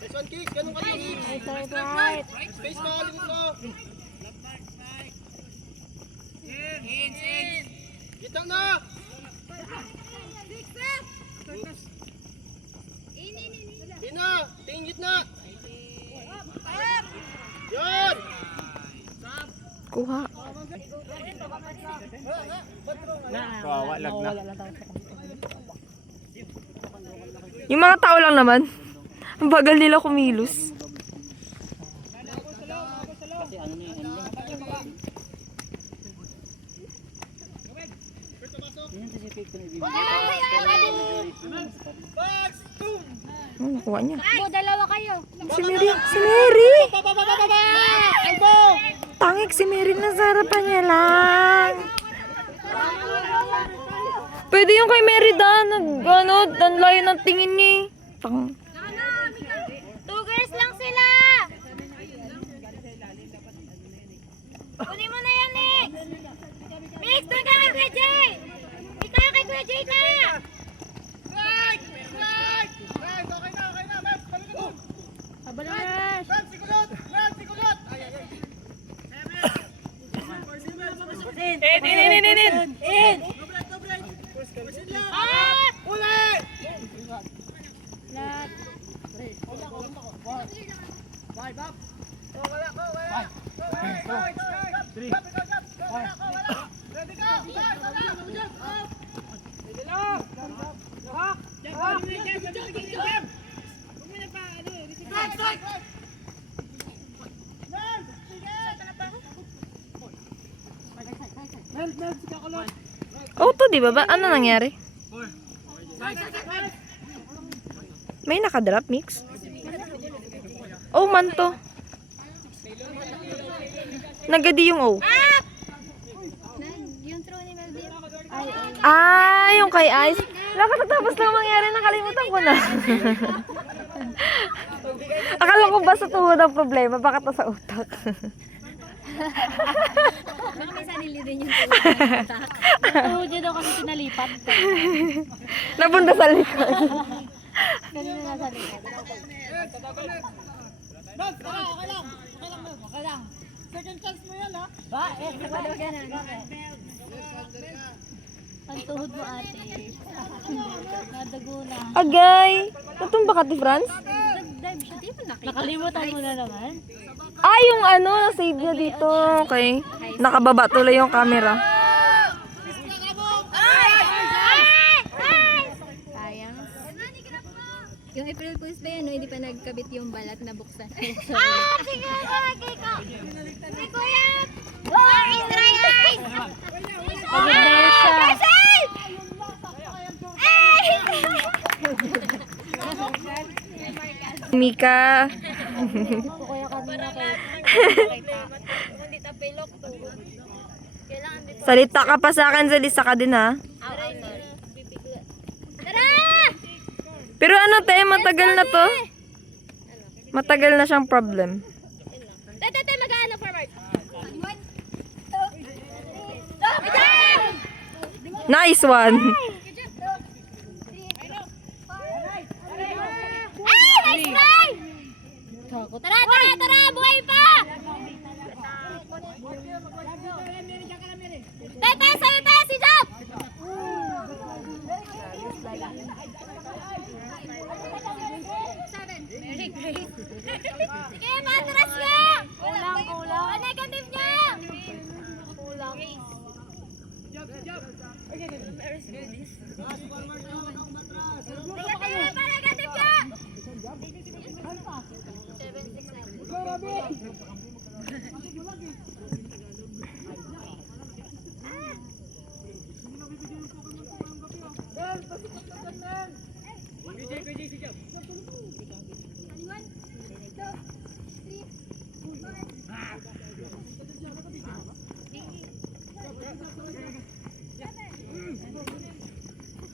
This one, kick! Ganun ka lang! Space ka! Limit ka! Gitang na! Gitna! Tingin gitna! Yan! Kuha. Yung mga tao lang naman. Ang bagal nila kumilos. Oh, nakuha niya. Po, dalawa kayo. Si Mary! Si Mary! Tangik si Mary na sa harapan niya lang. Pwede yung kay Mary Dan. Dan layo ng tingin niya. Tang. 2 girls lang sila. Kunin mo na yan, Mix. Mix, doon ka kay Kuya Jay. Ikaw kay Kuya Jay ka. Abalash. Oh, to di ba? Ano nangyari? May nakadrop mix? Oh, man to. Nagadi yung O. Yung throw ni Melvin. Yung kay Ice. Nakatapos lang mangyari, nakalimutan ko na. Akala ko ba sa tuhod ang problema, baka to sa utak. Baka may sanili din yung tuhod. Tuhod niya daw kasi sinalipat. Napunta sa likod. Kanina nasa likod. Okay lang. Second chance mo yan, ha? Kapalaw ka na. Ang tuhod mo, ate. Nadago na. Agay! Natumba ka, ti Franz? Dive siya. Di ba nakita? Nakalimutan mo na naman. Yung na-save niya dito. Okay. Nakababa tuloy yung camera. Sayang. Yung April Fools ba yan, no? Hindi pa nagkabit yung balat na buksan. Sige ko! Si Kuya! Israel! Pagod na siya. Mika. Kuya ka nila kayo. Hindi tapilok. Salita ka pa sa akin, Zalisa ka din ha. Tara! Pero ano te, matagal na to. Matagal na siyang problem. Tay, mag-ano forward. Nice one. Ah! Nice try! Tara! Buhay pa! Tay, sa'yo tayo si Job! Sige, matras niya! Kulang. Negative niya! Kulang. Negative pa, negative niya!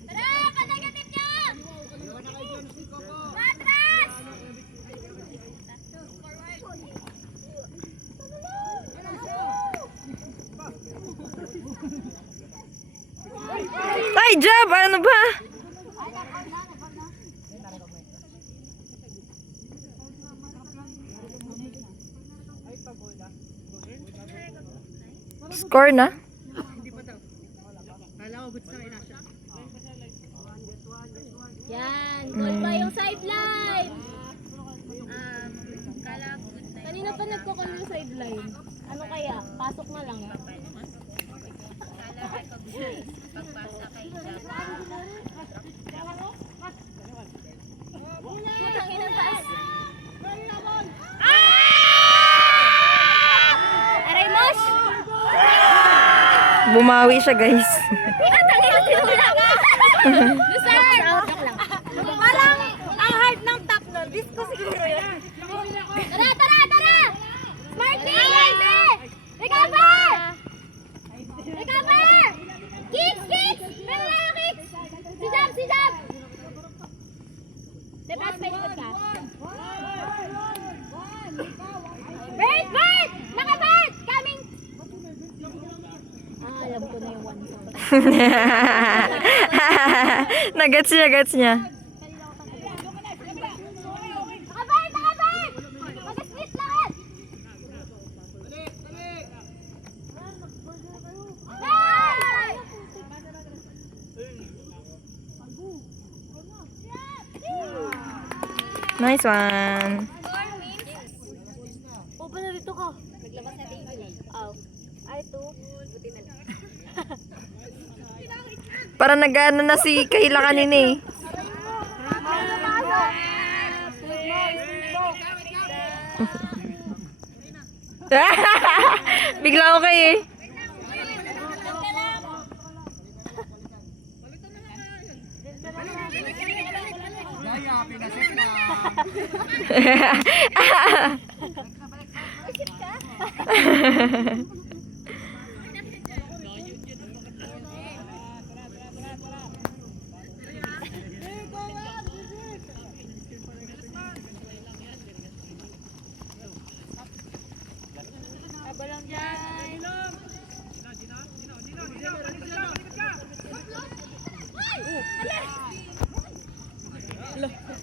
Tara, pa-negative niya! Matras! Ay, Jab! Ano ba? Score na? Yan, goal pa yung sideline. Kanina pa nagko-call yung sideline. Ano kaya? Pasok na lang. Putang ina taas. Aray, Mosh! Bumawi siya, guys. Putang ina, tinula ka! Sir! Parang ang hard ng top nun. Disco siguro yun. Tara! Smarty! Recover! Kicks! Meron na kicks! Si Jab! Depras pa ikot ka. Bird! Naka-bird! Coming! Alam ko na yung one song. Nagets niya. Naka-bird! Mag-split lang yan! Nice one. Open na dito ka. Naglabas na table. Ay, two. Buti na lang. Para nag-ano na si Kayla kanina eh. Bigla ako kayo eh.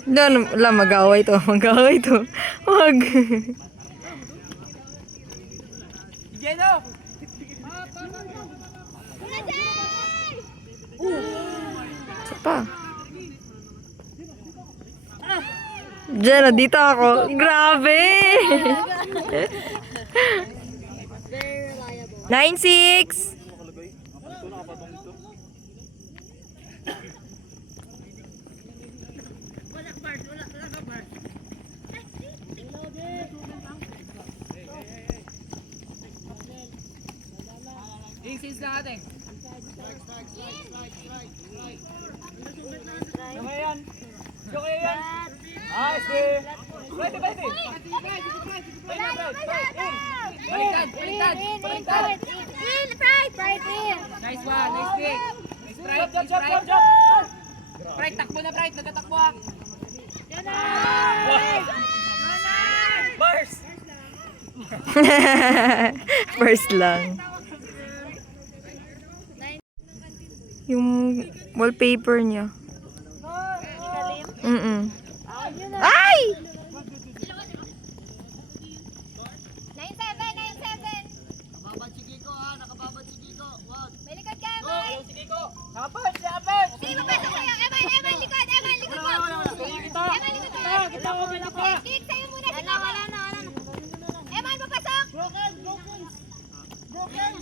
Doon, wala, mag-away to. Wag. Isa pa. Jenna, dito ako. Grabe! 9-6! Since lang ate. Okay yan. Nice. Baliktad. In, right. Nice one, nice pick. Nice Sprite, nice Sprite. Sprite, takbo na Sprite, nagtatakbo ah. Bars! First lang. Yung wallpaper niya. Ay! 9-7, 9-7. May likod ka, Eman. Dapat, dapat. Sige, papasok sa'yo. Eman, likod. Eman, likod mo. Eman, likod mo. Kick sa'yo muna. Sige, wala na. Eman, papasok. Broken.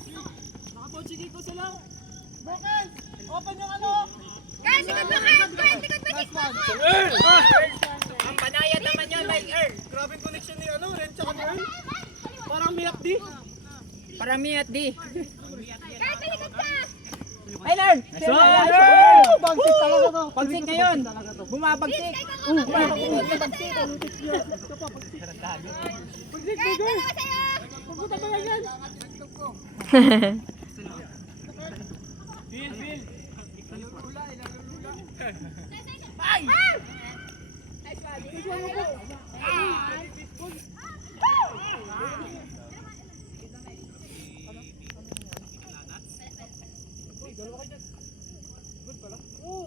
Nakabotsigi ko sila. Broken. Open yung ano. Guys, likod mo, Kyle. Likod mo, kick mo. Ang panayad naman yan, like Earl. Grabe yung connection ni ano, Ren tsaka ni Earl. Parang miyak di. Parami at di. Kyle, likod ka. Ay, Earl! Nice one. Bagsik talaga to. Pagsik ngayon. Bumabagsik. Bagsik, dalawa sa'yo. Pupunta ba yan?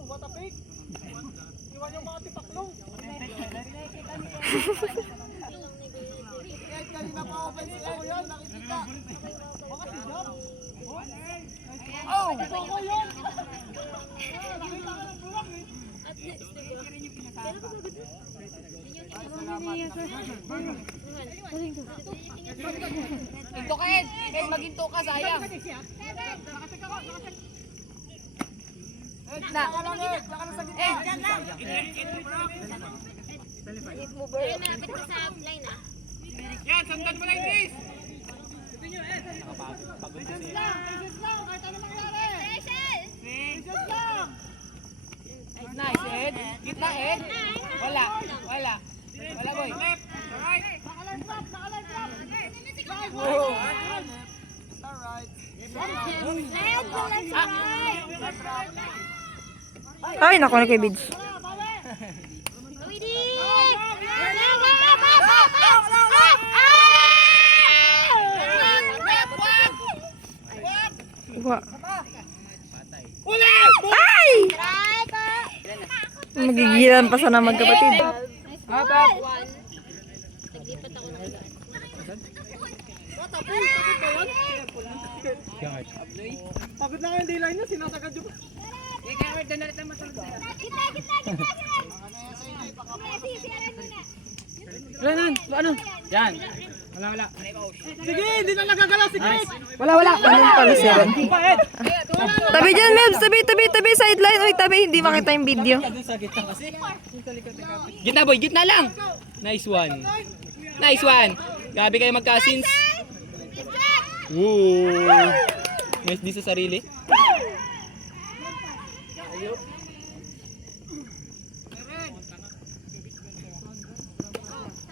Matapik. Iwan yung mga tipaklong. Kahit kanina pa open si Earl yun, nakikita. Baka si Job. Oh! Boko yun! Nakita ka ng buwak eh. Hinto ka, Ed. Ed, maghinto ka, sayang. Na. Ed, dyan lang. Ayun, malapit ka sa line, ah. Yan, sundan mo lang, Chris. Nice, Ed. Gitna, Ed. Wala, boy. Left, right. Wow. Ay, naku na kay Bids. Wa. Ay! Magigilan pa sana magkapatid. Pagod na yung D-line niya, sinasagad yung... Yan. Wala. Sige, hindi na nagagalaw si Chris. Anong pala si Ren? Tabi dyan, Mebs. Tabi. Sideline. Uy, tabi. Hindi makita yung video. Gitna, boy. Gitna lang. Nice one. Grabe kayo magka-sins. Woo. Nice di sa sarili.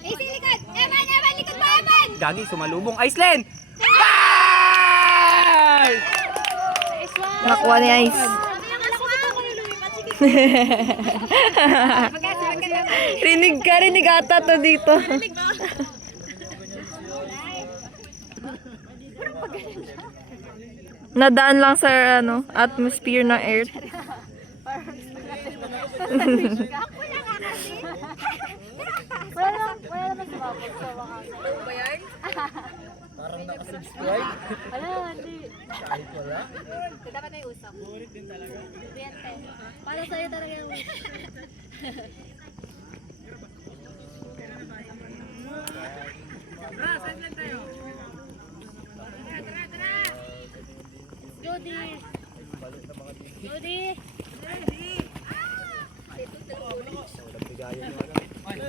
Easy, likod. Eman, likod mo, Eman. Gagi, sumalubong. Iceland! Bye! Nakuha ni Ice. Rinig ata to dito. Nadaan lang sa atmosphere ng Earth. Wala naman sumabog sa wakas. Ba yan? Parang nakasubscribe. Wala, hindi. Kahit wala. Dapat may usap. Burit din talaga. Para sa'yo talaga yung Jody!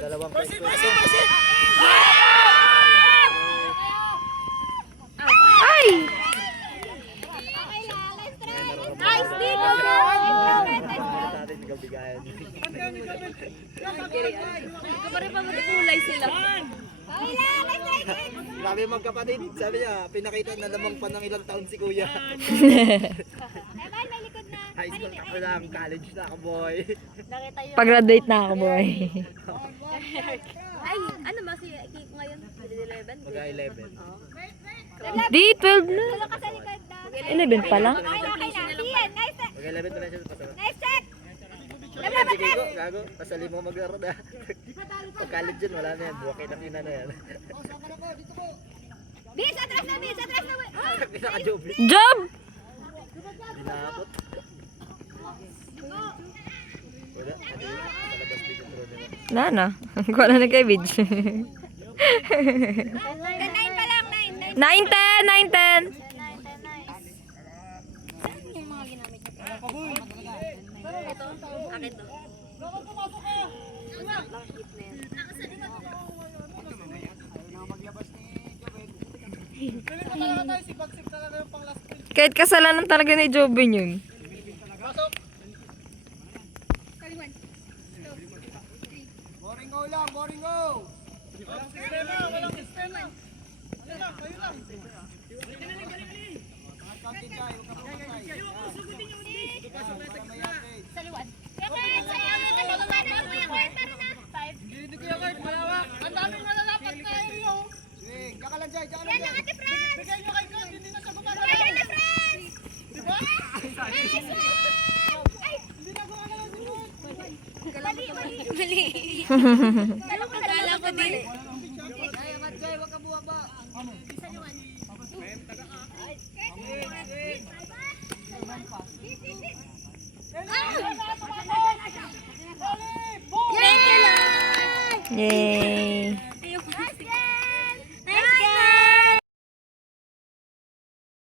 Dalawang peso. Ay! Nice din! Natin bigabigayan. Kulay sila. Okay lang! Nice! Sabi magkapatid, sabi niya, pinakita na lamang pa ng ilang taon si kuya. Evan, may likod na. High school na ako lang, college na ako boy. Nakita yun. Pag-graduate na ako, boy. Ay, ano ba si Kiko ngayon? Grade 11? Mag-11. Di, 12 na. Wala ka sa likod na. 11 pa lang. Okay na. Ian, nice. Mag-11 pa na siya sa pasama. Nice check. Si Kiko, gago, pasali mo maglaro na. Pag college yun, wala na yan. Buwakit ang ina na yan. Bis, atras na, Bis. Atras na. Oh. Pinaka-job. Job! Dinakot. Wala, ano yun? Palabas din yung throw nila. Nana. Kuha na kay Vidge. 9 pa lang, 9. 9-10! 9-10! Yung mga ginamit niya. Ito, akin to. Kahit kasalanan talaga ni Jobin yun. Boring go lang, boring go. Walang sistema, walang sistema. Sa liwan. Kaya sa'yo, ano ba na yung Kuya Kurt? Para na. 5. Hindi kuya Kurt, malawak. Ang daming malalapat na iyo. Sige, diyan ka lang, Jai. Diyan ka lang, Yan lang, Jai. Ate Franz. Bigay nyo kay Kurt, hindi na siya gumagalaw. Yan, Ate Franz. Diba? Nice one. Ay, Hindi na gumagalaw si Kurt. mali. Kala ko din. Jai, angat Jai, huwag ka buwaba. Sa liwan. Yay!